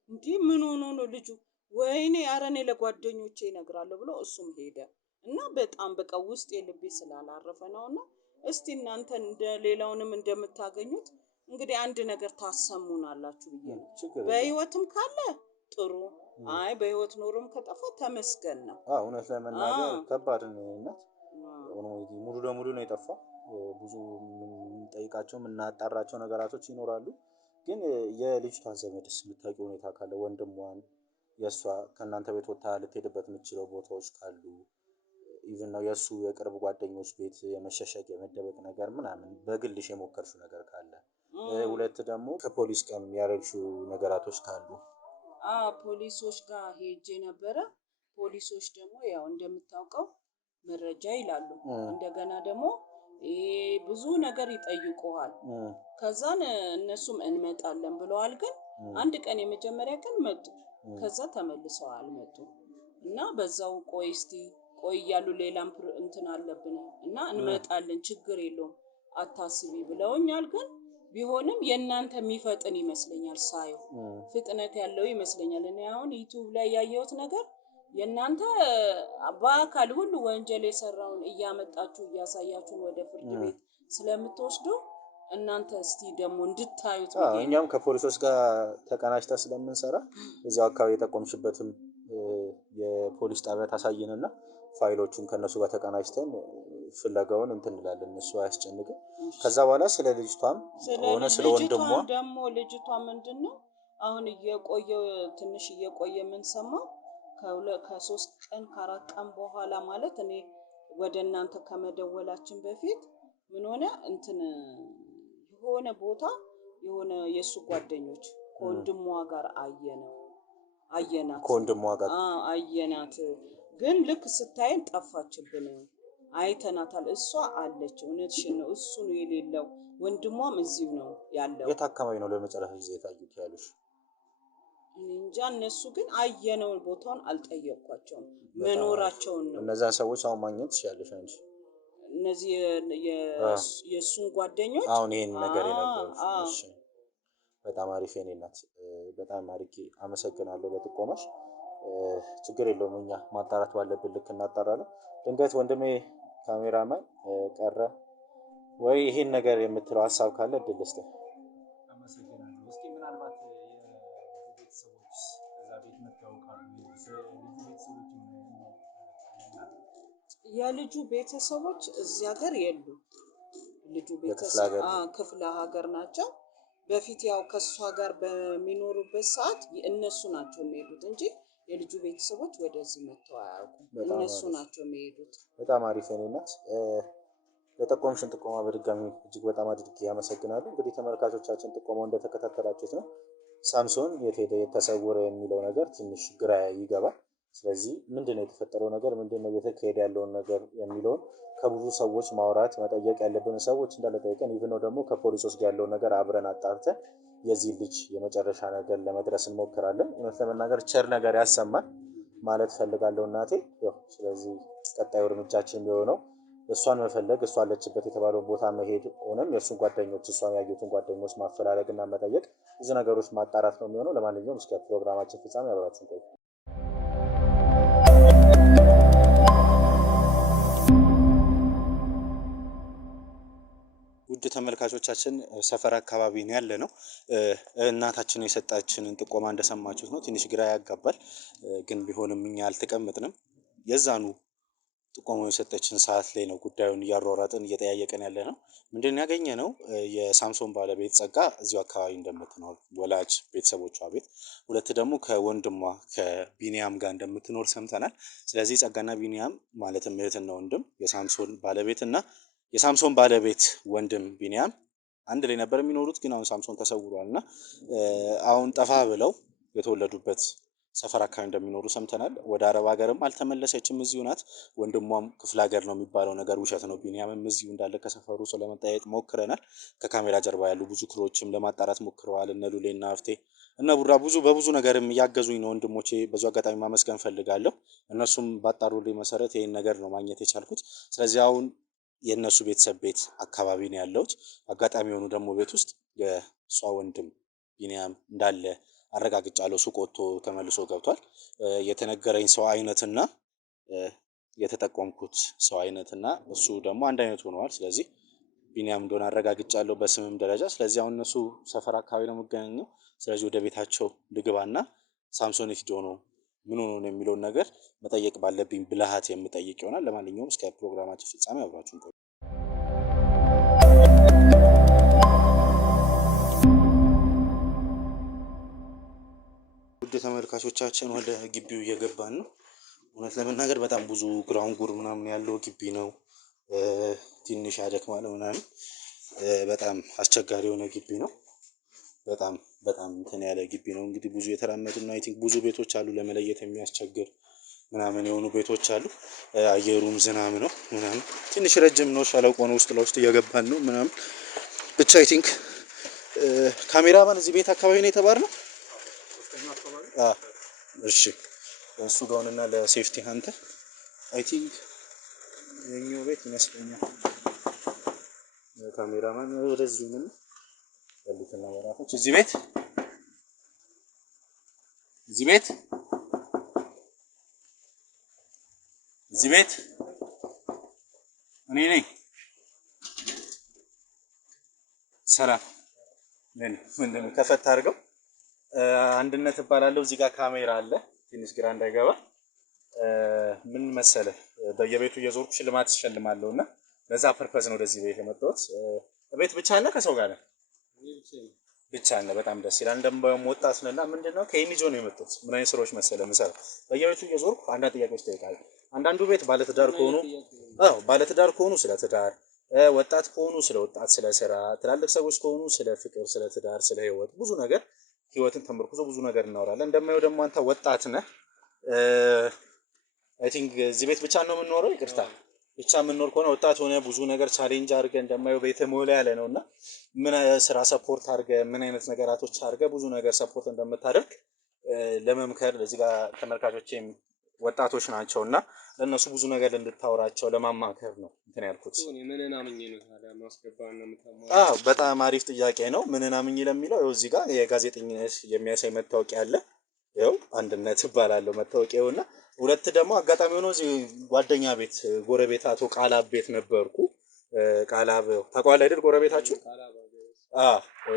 እንዲህ ምን ሆኖ ነው ልጁ? ወይኔ ኧረ እኔ ለጓደኞቼ እነግራለሁ ብሎ እሱም ሄደ እና በጣም በቃ ውስጥ የልቤ ስላላረፈ ነውና እስቲ እናንተ እንደ ሌላውንም እንደምታገኙት እንግዲህ አንድ ነገር ታሰሙናላችሁ ብዬ ነው። በህይወትም ካለ ጥሩ፣ አይ በህይወት ኖርም ከጠፋ ተመስገን ነው። እውነት ለመናገር ከባድ ነው እና ሙሉ ለሙሉ ነው የጠፋው። ብዙ የምንጠይቃቸው የምናጣራቸው ነገራቶች ይኖራሉ። ግን የልጅቷን ዘመድስ የምታውቂው ሁኔታ ካለ ወንድሟን የእሷ ከእናንተ ቤት ወጥታ ልትሄድበት የምትችለው ቦታዎች ካሉ ኢቭን ነው የእሱ የቅርብ ጓደኞች ቤት የመሸሸግ የመደበቅ ነገር ምናምን በግልሽ የሞከርሽው ነገር ካለ፣ ሁለት ደግሞ ከፖሊስ ጋር ያደረግሽው ነገራቶች ካሉ? ፖሊሶች ጋር ሄጄ ነበረ። ፖሊሶች ደግሞ ያው እንደምታውቀው መረጃ ይላሉ። እንደገና ደግሞ ብዙ ነገር ይጠይቁሃል። ከዛን እነሱም እንመጣለን ብለዋል። ግን አንድ ቀን የመጀመሪያ ቀን መጡ። ከዛ ተመልሰው አልመጡም እና በዛው ቆይ እስቲ ቆይ እያሉ ሌላም እንትን አለብን እና እንመጣለን ችግር የለውም አታስቢ ብለውኛል። ግን ቢሆንም የእናንተ የሚፈጥን ይመስለኛል፣ ሳየው ፍጥነት ያለው ይመስለኛል። እኔ አሁን ዩቲዩብ ላይ ያየሁት ነገር የእናንተ በአካል ሁሉ ወንጀል የሰራውን እያመጣችሁ እያሳያችሁን ወደ ፍርድ ቤት ስለምትወስዱ እናንተ እስቲ ደግሞ እንድታዩት ብዬ እኛም ከፖሊሶች ጋር ተቀናጅታ ስለምንሰራ እዚያው አካባቢ የጠቆምሽበትም የፖሊስ ጣቢያ ታሳይንና ፋይሎቹን ከነሱ ጋር ተቀናጅተን ፍለጋውን እንትን እንላለን። እነሱ አያስጨንቅም። ከዛ በኋላ ስለ ልጅቷም ሆነ ስለ ወንድሟ ደግሞ ልጅቷ ምንድነው አሁን ትንሽ እየቆየ የምንሰማው ከ3 ቀን ከ4 ቀን በኋላ ማለት እኔ ወደ እናንተ ከመደወላችን በፊት ምን ሆነ እንትን የሆነ ቦታ የሆነ የሱ ጓደኞች ከወንድሟ ጋር አየናት። ከወንድሟ ጋር አየናት። ግን ልክ ስታየን ጠፋችብን። አይተናታል። እሷ አለች። እውነትሽን ነው። እሱ ነው የሌለው። ወንድሟም እዚሁ ነው ያለው። የት አካባቢ ነው ለመጨረሻ ጊዜ የታዩት ያሉሽ? እንጃ። እነሱ ግን አየነው። ቦታውን አልጠየኳቸውም። መኖራቸውን ነው። እነዛ ሰዎች አሁን ማግኘት ትችያለሽ አንቺ? እነዚህ የእሱን ጓደኞች አሁን ይሄን ነገር የነበሩሽ? እሺ፣ በጣም አሪፍ የኔ እናት፣ በጣም አሪፍ አመሰግናለሁ ለጥቆማሽ። ችግር የለውም። እኛ ማጣራት ባለብን ልክ እናጣራለን። ድንገት ወንድሜ ካሜራማን ቀረ ወይ ይሄን ነገር የምትለው ሀሳብ ካለ እድል ልስጥ። አመሰግናለሁ። እስኪ ምናልባት የቤተሰቦች እዛ ቤት መታወቃሉ? የልጁ ቤተሰቦች እዚህ ሀገር የሉ። ልጁ ቤተሰብ ክፍለ ሀገር ናቸው። በፊት ያው ከሷ ጋር በሚኖሩበት ሰዓት እነሱ ናቸው የሚሄዱት እንጂ የልጁ ቤተሰቦች ወደዚህ መጥተው አያውቁም። እነሱ ናቸው የሚሄዱት። በጣም አሪፍ የኔ እናት፣ ለጠቆምሽን ጥቆማ በድጋሚ እጅግ በጣም አድርጌ አመሰግናለሁ። እንግዲህ ተመልካቾቻችን ጥቆማው እንደተከታተላችሁት ነው። ሳምሶን የት ሄደ የተሰወረ የሚለው ነገር ትንሽ ግራ ይገባል። ስለዚህ ምንድነው የተፈጠረው ነገር፣ ምንድነው እየተካሄደ ያለውን ነገር የሚለውን ከብዙ ሰዎች ማውራት መጠየቅ ያለብን ሰዎች እንዳለ ጠይቀን ኢቭን ነው ደግሞ ከፖሊሶች ጋር ያለውን ነገር አብረን አጣርተን የዚህ ልጅ የመጨረሻ ነገር ለመድረስ እንሞክራለን። እውነት ለመናገር ቸር ነገር ያሰማል ማለት ፈልጋለሁ እናቴ። ስለዚህ ቀጣዩ እርምጃችን የሚሆነው እሷን መፈለግ፣ እሷ አለችበት የተባለውን ቦታ መሄድ ሆነም የእሱን ጓደኞች እሷን ያዩትን ጓደኞች ማፈላለግ እና መጠየቅ ብዙ ነገሮች ማጣራት ነው የሚሆነው። ለማንኛውም እስከ ፕሮግራማችን ፍጻሜ አብራችሁን ቆዩ። ውድ ተመልካቾቻችን ሰፈር አካባቢ ነው ያለነው። እናታችን የሰጣችንን ጥቆማ እንደሰማችሁት ነው። ትንሽ ግራ ያጋባል፣ ግን ቢሆንም እኛ አልተቀመጥንም። የዛኑ ጥቆማው የሰጠችን ሰዓት ላይ ነው ጉዳዩን እያሯሯጥን እየጠያየቀን ያለ ነው። ምንድን ያገኘ ነው የሳምሶን ባለቤት ጸጋ እዚሁ አካባቢ እንደምትኖር ወላጅ ቤተሰቦቿ ቤት፣ ሁለት ደግሞ ከወንድሟ ከቢኒያም ጋር እንደምትኖር ሰምተናል። ስለዚህ ጸጋና ቢኒያም ማለትም እህትና ወንድም የሳምሶን ባለቤትና የሳምሶን ባለቤት ወንድም ቢኒያም አንድ ላይ ነበር የሚኖሩት። ግን አሁን ሳምሶን ተሰውሯል እና አሁን ጠፋ ብለው የተወለዱበት ሰፈር አካባቢ እንደሚኖሩ ሰምተናል። ወደ አረብ ሀገርም አልተመለሰችም፣ እዚሁ ናት። ወንድሟም ክፍለ ሀገር ነው የሚባለው ነገር ውሸት ነው። ቢኒያምም እዚሁ እንዳለ ከሰፈሩ ሰው ለመጠያየቅ ሞክረናል። ከካሜራ ጀርባ ያሉ ብዙ ክሮችም ለማጣራት ሞክረዋል። እነ ሉሌና አፍቴ እነ ቡራ በብዙ ነገርም እያገዙኝ ነው ወንድሞቼ። በዙ አጋጣሚ ማመስገን ፈልጋለሁ። እነሱም ባጣሩልኝ መሰረት ይሄን ነገር ነው ማግኘት የቻልኩት። ስለዚህ አሁን የእነሱ ቤተሰብ ቤት አካባቢ ነው ያለሁት። አጋጣሚ የሆኑ ደግሞ ቤት ውስጥ የእሷ ወንድም ቢኒያም እንዳለ አረጋግጫለሁ። ሱቅ ወጥቶ ተመልሶ ገብቷል። የተነገረኝ ሰው አይነትና የተጠቆምኩት ሰው አይነትና እሱ ደግሞ አንድ አይነት ሆነዋል። ስለዚህ ቢኒያም እንደሆነ አረጋግጫለሁ በስምም ደረጃ። ስለዚህ አሁን እነሱ ሰፈር አካባቢ ነው የምገኘው። ስለዚህ ወደ ቤታቸው ልግባና ሳምሶን የት ሄዶ ነው ምን ሆኖ ነው የሚለውን ነገር መጠየቅ ባለብኝ ብልሃት የምጠይቅ ይሆናል። ለማንኛውም እስከ ፕሮግራማችን ፍጻሜ አብራችሁን ቆዩ። ውድ ተመልካቾቻችን ወደ ግቢው እየገባን ነው። እውነት ለመናገር በጣም ብዙ ግራውንጉር ምናምን ያለው ግቢ ነው። ትንሽ ያደክማል ምናምን። በጣም አስቸጋሪ የሆነ ግቢ ነው። በጣም እንትን ያለ ግቢ ነው። እንግዲህ ብዙ የተራመድን አይ ቲንክ ብዙ ቤቶች አሉ፣ ለመለየት የሚያስቸግር ምናምን የሆኑ ቤቶች አሉ። አየሩም ዝናብ ነው ምናምን። ትንሽ ረጅም ነው፣ ሸለቆ ነው። ውስጥ ለውስጥ እየገባን ነው ምናምን። ብቻ አይ ቲንክ ካሜራማን እዚህ ቤት አካባቢ ነው የተባልነው። እሺ እሱ ጋውንና ለሴፍቲ አንተ አይ ቲንክ የኛው ቤት ይመስለኛል። ካሜራማን ወደዚህ ምን ያሉትና ወራቶች እዚህ ቤት እኔ ነኝ። ሰላም ምንድነው ከፈት አድርገው። አንድነት እባላለሁ። እዚህ ጋር ካሜራ አለ፣ ትንሽ ግራ እንዳይገባ። ምን መሰለህ በየቤቱ እየዞርኩ ሽልማት እሸልማለሁ እና ለዛ ፐርፐዝ ነው ወደዚህ ቤት የመጣሁት። ቤት ብቻ ነህ ከሰው ጋር ነህ? ብቻ ነህ። በጣም ደስ ይላል። እንደውም ወጣት ነህና ምንድነው ከኢኒጆ ነው የመጣሁት። ምን አይነት ስራዎች መሰለህ የምሰራው? በየቤቱ እየዞርኩ አንዳንድ ጥያቄዎች እጠይቃለሁ። አንዳንዱ ቤት ባለትዳር ከሆኑ ስለ ትዳር፣ ወጣት ከሆኑ ስለ ወጣት ስለ ስራ፣ ትላልቅ ሰዎች ከሆኑ ስለ ፍቅር፣ ስለ ትዳር፣ ስለ ህይወት ብዙ ነገር ህይወትን ተመርኩዞ ብዙ ነገር እናወራለን። እንደማየው ደግሞ አንተ ወጣት ነህ። አይ ቲንክ እዚህ ቤት ብቻ ነው የምንኖረው። ይቅርታ ብቻ የምንኖር ከሆነ ወጣት ሆነ ብዙ ነገር ቻሌንጅ አድርገህ እንደማየው ቤት ሞላ ያለ ነውና ምን ስራ ሰፖርት አድርገህ ምን አይነት ነገራቶች አድርገህ ብዙ ነገር ሰፖርት እንደምታደርግ ለመምከር እዚህ ጋር ተመልካቾቼም ወጣቶች ናቸውና ለነሱ ብዙ ነገር እንድታወራቸው ለማማከር ነው እንትን ያልኩት። ምንን አምኜ ነው ታዲያ ማስገባው ነው የምታማው? በጣም አሪፍ ጥያቄ ነው። ምንን አምኜ ለሚለው ይኸው እዚህ ጋር የጋዜጠኝነት የሚያሳይ መታወቂያ አለ። ይኸው አንድነት እባላለሁ መታወቂያውና፣ ሁለት ደግሞ አጋጣሚ ሆኖ እዚህ ጓደኛ ቤት ጎረቤት አቶ ቃላብ ቤት ነበርኩ። ቃላብ ታውቀዋለህ አይደል? ጎረቤታችሁ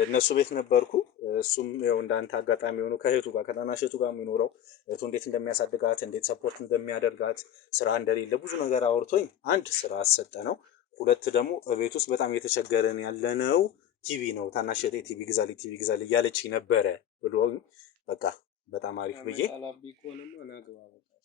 እነሱ ቤት ነበርኩ። እሱም ያው እንዳንተ አጋጣሚ ሆኖ ከእህቱ ጋር ከታናሽ እህቱ ጋር የሚኖረው እህቱ እንዴት እንደሚያሳድጋት እንዴት ሰፖርት እንደሚያደርጋት ስራ እንደሌለ ብዙ ነገር አውርቶኝ አንድ ስራ አሰጠነው። ሁለት ደግሞ ቤት ውስጥ በጣም እየተቸገረን ያለነው ቲቪ ነው። ታናሽ እህቴ ቲቪ ግዛልኝ እያለችኝ ነበረ ብሎኝ በቃ በጣም አሪፍ ብዬ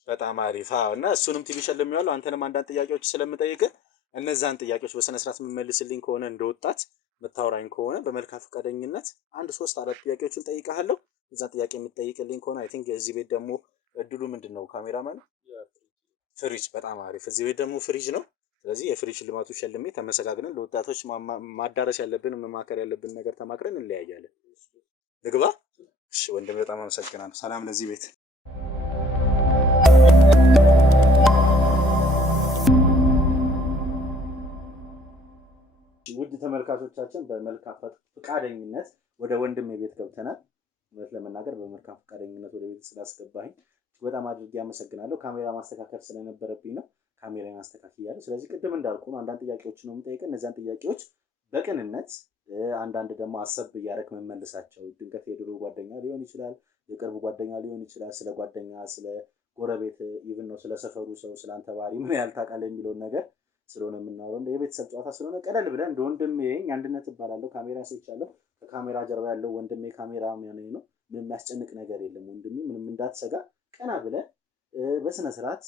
በጣም አሪፍ እና እሱንም ቲቪ ሸልሜዋለሁ። አንተንም አንዳንድ ጥያቄዎች ስለምጠይቅህ እነዛን ጥያቄዎች በስነ ስርዓት የምመልስልኝ ከሆነ እንደወጣት የምታወራኝ ከሆነ በመልካም ፈቃደኝነት 1-3-4 ጥያቄዎችን ጠይቃለሁ። እዛን ጥያቄ የምትጠይቅልኝ ከሆነ አይ ቲንክ እዚህ ቤት ደግሞ እድሉ ምንድነው ካሜራማን ፍሪጅ፣ በጣም አሪፍ። እዚህ ቤት ደግሞ ፍሪጅ ነው። ስለዚህ የፍሪጅ ሽልማቱ ሸልሜ ተመሰጋግነን ለወጣቶች ማዳረስ ያለብን መማከር ያለብን ነገር ተማክረን እንለያያለን። ልግባ? እሺ ወንድም በጣም አመሰግናለሁ። ሰላም ለዚህ ቤት። ውድ ተመልካቾቻችን በመልካም ፈቃደኝነት ወደ ወንድሜ ቤት ገብተናል። እውነት ለመናገር በመልካም ፈቃደኝነት ወደ ቤት ስላስገባኝ በጣም አድርጌ አመሰግናለሁ። ካሜራ ማስተካከል ስለነበረብኝ ነው ካሜራን አስተካክያለሁ። ስለዚህ ቅድም እንዳልኩ ነው አንዳንድ ጥያቄዎች ነው የምጠይቀው። እነዛን ጥያቄዎች በቅንነት አንዳንድ ደግሞ አሰብ እያደረክ መመልሳቸው ድንገት የድሮ ጓደኛ ሊሆን ይችላል፣ የቅርብ ጓደኛ ሊሆን ይችላል። ስለ ጓደኛ፣ ስለ ጎረቤት፣ ኢቭን ነው ስለ ሰፈሩ ሰው ስለ አንተ ባህሪ ምን ያህል ታውቃለህ የሚለውን ነገር ስለሆነ የምናወራው እንደ የቤተሰብ ጨዋታ ስለሆነ ቀለል ብለን እንደ ወንድሜ አንድነት እባላለሁ። ካሜራ ሰይቻለሁ። ከካሜራ ጀርባ ያለው ወንድሜ ካሜራ ማን ነው። ምንም የሚያስጨንቅ ነገር የለም ወንድሜ፣ ምንም እንዳትሰጋ ቀና ብለህ በስነ ስርዓት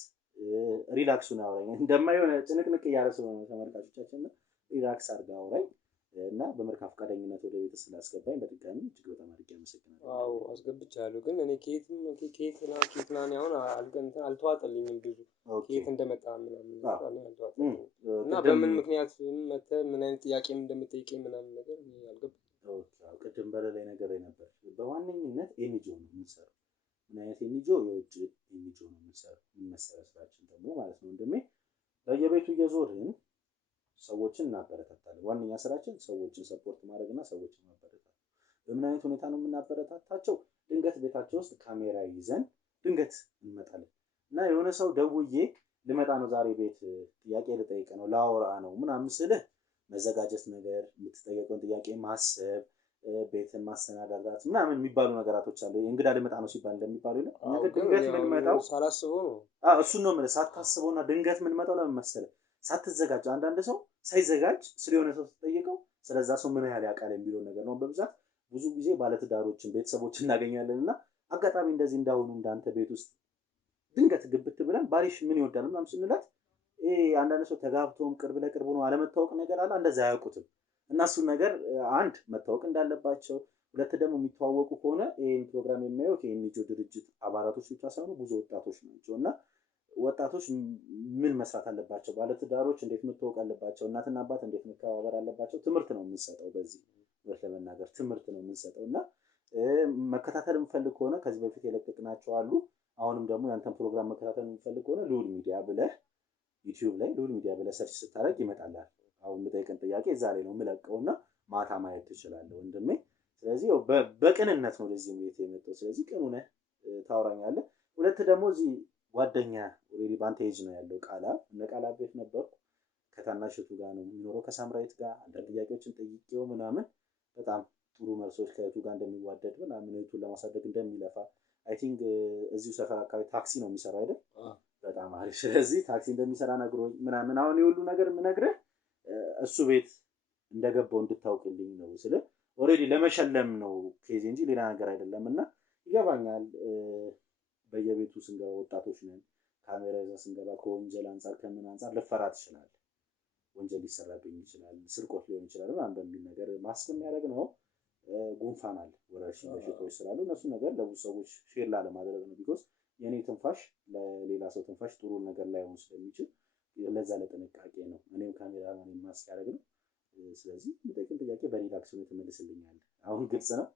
ሪላክሱን አውራኝ። እንደማይሆን ጭንቅንቅ እያለ ስለሆነ ተመልካቾቻችን ሪላክስ አድርጋ አውራኝ እና በመልካም ፈቃደኝነት ወደ ቤት ስላስገባኝ በድጋሚ እጅግ በጣም አድርጌ አመሰግናለሁ። አዎ አስገብቻለሁ፣ ግን እኔ ከየት አሁን አልተዋጠልኝም። ብዙ ከየት እንደመጣ ምናምን አልተዋጠልኝም እና በምን ምክንያት መተህ ምን አይነት ጥያቄም እንደምጠይቀኝ ምናምን ነገር አልገባኝም። ቅድም በሌላ ነገር ነበር። በዋነኝነት ኤንጂኦ ነው የምንሰራው። ምን አይነት ኤንጂኦ? የውጭ ኤንጂኦ ነው የምንሰራው። ምን መሰለህ ስራችን ደግሞ ማለት ነው ወንድሜ፣ በየቤቱ እየዞርን ሰዎችን እናበረታታለን። ዋነኛ ስራችን ሰዎችን ሰፖርት ማድረግ እና ሰዎችን ማበረታታት። በምን አይነት ሁኔታ ነው የምናበረታታቸው? ድንገት ቤታቸው ውስጥ ካሜራ ይዘን ድንገት እንመጣለን እና የሆነ ሰው ደውዬ ልመጣ ነው ዛሬ ቤት ጥያቄ ልጠይቅ ነው ላወራ ነው ምናምን ስልህ መዘጋጀት ነገር፣ የምትጠየቀውን ጥያቄ ማሰብ፣ ቤትን ማሰናዳት ምናምን የሚባሉ ነገራቶች አሉ። እንግዳ ልመጣ ነው ሲባል እንደሚባለው ነው። እኛ ግን ድንገት የምንመጣው ሳላስበው ነው። እሱን ነው የምልህ። ሳታስበውና ድንገት የምንመጣው ለምን መሰለህ? ሳትዘጋጅ። አንዳንድ ሰው ሳይዘጋጅ ስለሆነ ሰው ስትጠይቀው ስለዛ ሰው ምን ያህል ያውቃል የሚለው ነገር ነው። በብዛት ብዙ ጊዜ ባለትዳሮችን ቤተሰቦችን እናገኛለን እና አጋጣሚ እንደዚህ እንዳሁኑ እንዳንተ ቤት ውስጥ ድንገት ግብት ብለን ባሪሽ ምን ይወዳል ምናምን ስንላት አንዳንድ ሰው ተጋብቶም ቅርብ ለቅርብ ነው አለመታወቅ ነገር አለ። እንደዛ አያውቁትም እና እሱን ነገር አንድ መታወቅ እንዳለባቸው፣ ሁለት ደግሞ የሚተዋወቁ ከሆነ ይህን ፕሮግራም የሚያዩት የኤንጂኦ ድርጅት አባላቶች ብቻ ሳይሆኑ ብዙ ወጣቶች ናቸው እና ወጣቶች ምን መስራት አለባቸው፣ ባለትዳሮች እንዴት መታወቅ አለባቸው፣ እናትና አባት እንዴት መከባበር አለባቸው። ትምህርት ነው የምንሰጠው። በዚህ ለመናገር ትምህርት ነው የምንሰጠው እና መከታተል የምፈልግ ከሆነ ከዚህ በፊት የለቀቅናቸው አሉ። አሁንም ደግሞ ያንተን ፕሮግራም መከታተል የምፈልግ ከሆነ ልዑል ሚዲያ ብለህ ዩቲዩብ ላይ ልዑል ሚዲያ ብለህ ሰርች ስታደርግ ይመጣላል። አሁን የምጠይቀን ጥያቄ እዛ ላይ ነው የምለቀው እና ማታ ማየት ትችላለህ ወንድሜ። ስለዚህ በቅንነት ነው ለዚህ ቤት የመጣው። ስለዚህ ቅን ሆነህ ታወራኛለህ። ሁለት ደግሞ እዚህ ጓደኛ ኦልሬዲ በአንተ ኤጅ ነው ያለው ቃላብ። እነ ቃላብ ቤት ነበርኩ። ከታናሽቱ ጋር ነው የሚኖረው ከሳምራዊት ጋር። አንዳንድ ጥያቄዎችን ጠይቄው ምናምን በጣም ጥሩ መልሶች ከእህቱ ጋር እንደሚዋደድ ምናምን እህቱን ለማሳደግ እንደሚለፋ አይ ቲንክ እዚሁ ሰፈር አካባቢ ታክሲ ነው የሚሰራው አይደል? በጣም አሪፍ። ስለዚህ ታክሲ እንደሚሰራ ነግሮኝ ምናምን አሁን የሁሉ ነገር የምነግርህ እሱ ቤት እንደገባው እንድታውቅልኝ ነው። ስለ ኦልሬዲ ለመሸለም ነው ኬዝ እንጂ ሌላ ነገር አይደለም። እና ይገባኛል። በየቤቱ ስንገባ ወጣቶች ነን። ካሜራ ይዘን ስንገባ ከወንጀል አንጻር ከምን አንጻር ልፈራ ትችላለህ። ወንጀል ሊሰራብኝ ይችላል፣ ስርቆት ሊሆን ይችላል ምናምን በሚል ነገር ማስክ የሚያደርግ ነው። ጉንፋን አለ፣ ወረርሽኝ በሽታዎች ስላሉ እነሱ ነገር ለብዙ ሰዎች ሼር ላለማድረግ ነው። ቢኮዝ የኔ ትንፋሽ ለሌላ ሰው ትንፋሽ ጥሩ ነገር ላይሆን ስለሚችል ለዛ ለጥንቃቄ ነው። እኔም ካሜራማን ማስክ ያደርግ ነው። ስለዚህ የምጠይቅን ጥያቄ በሪላክስ ነው ትመልስልኛለህ። አሁን ግልጽ ነው።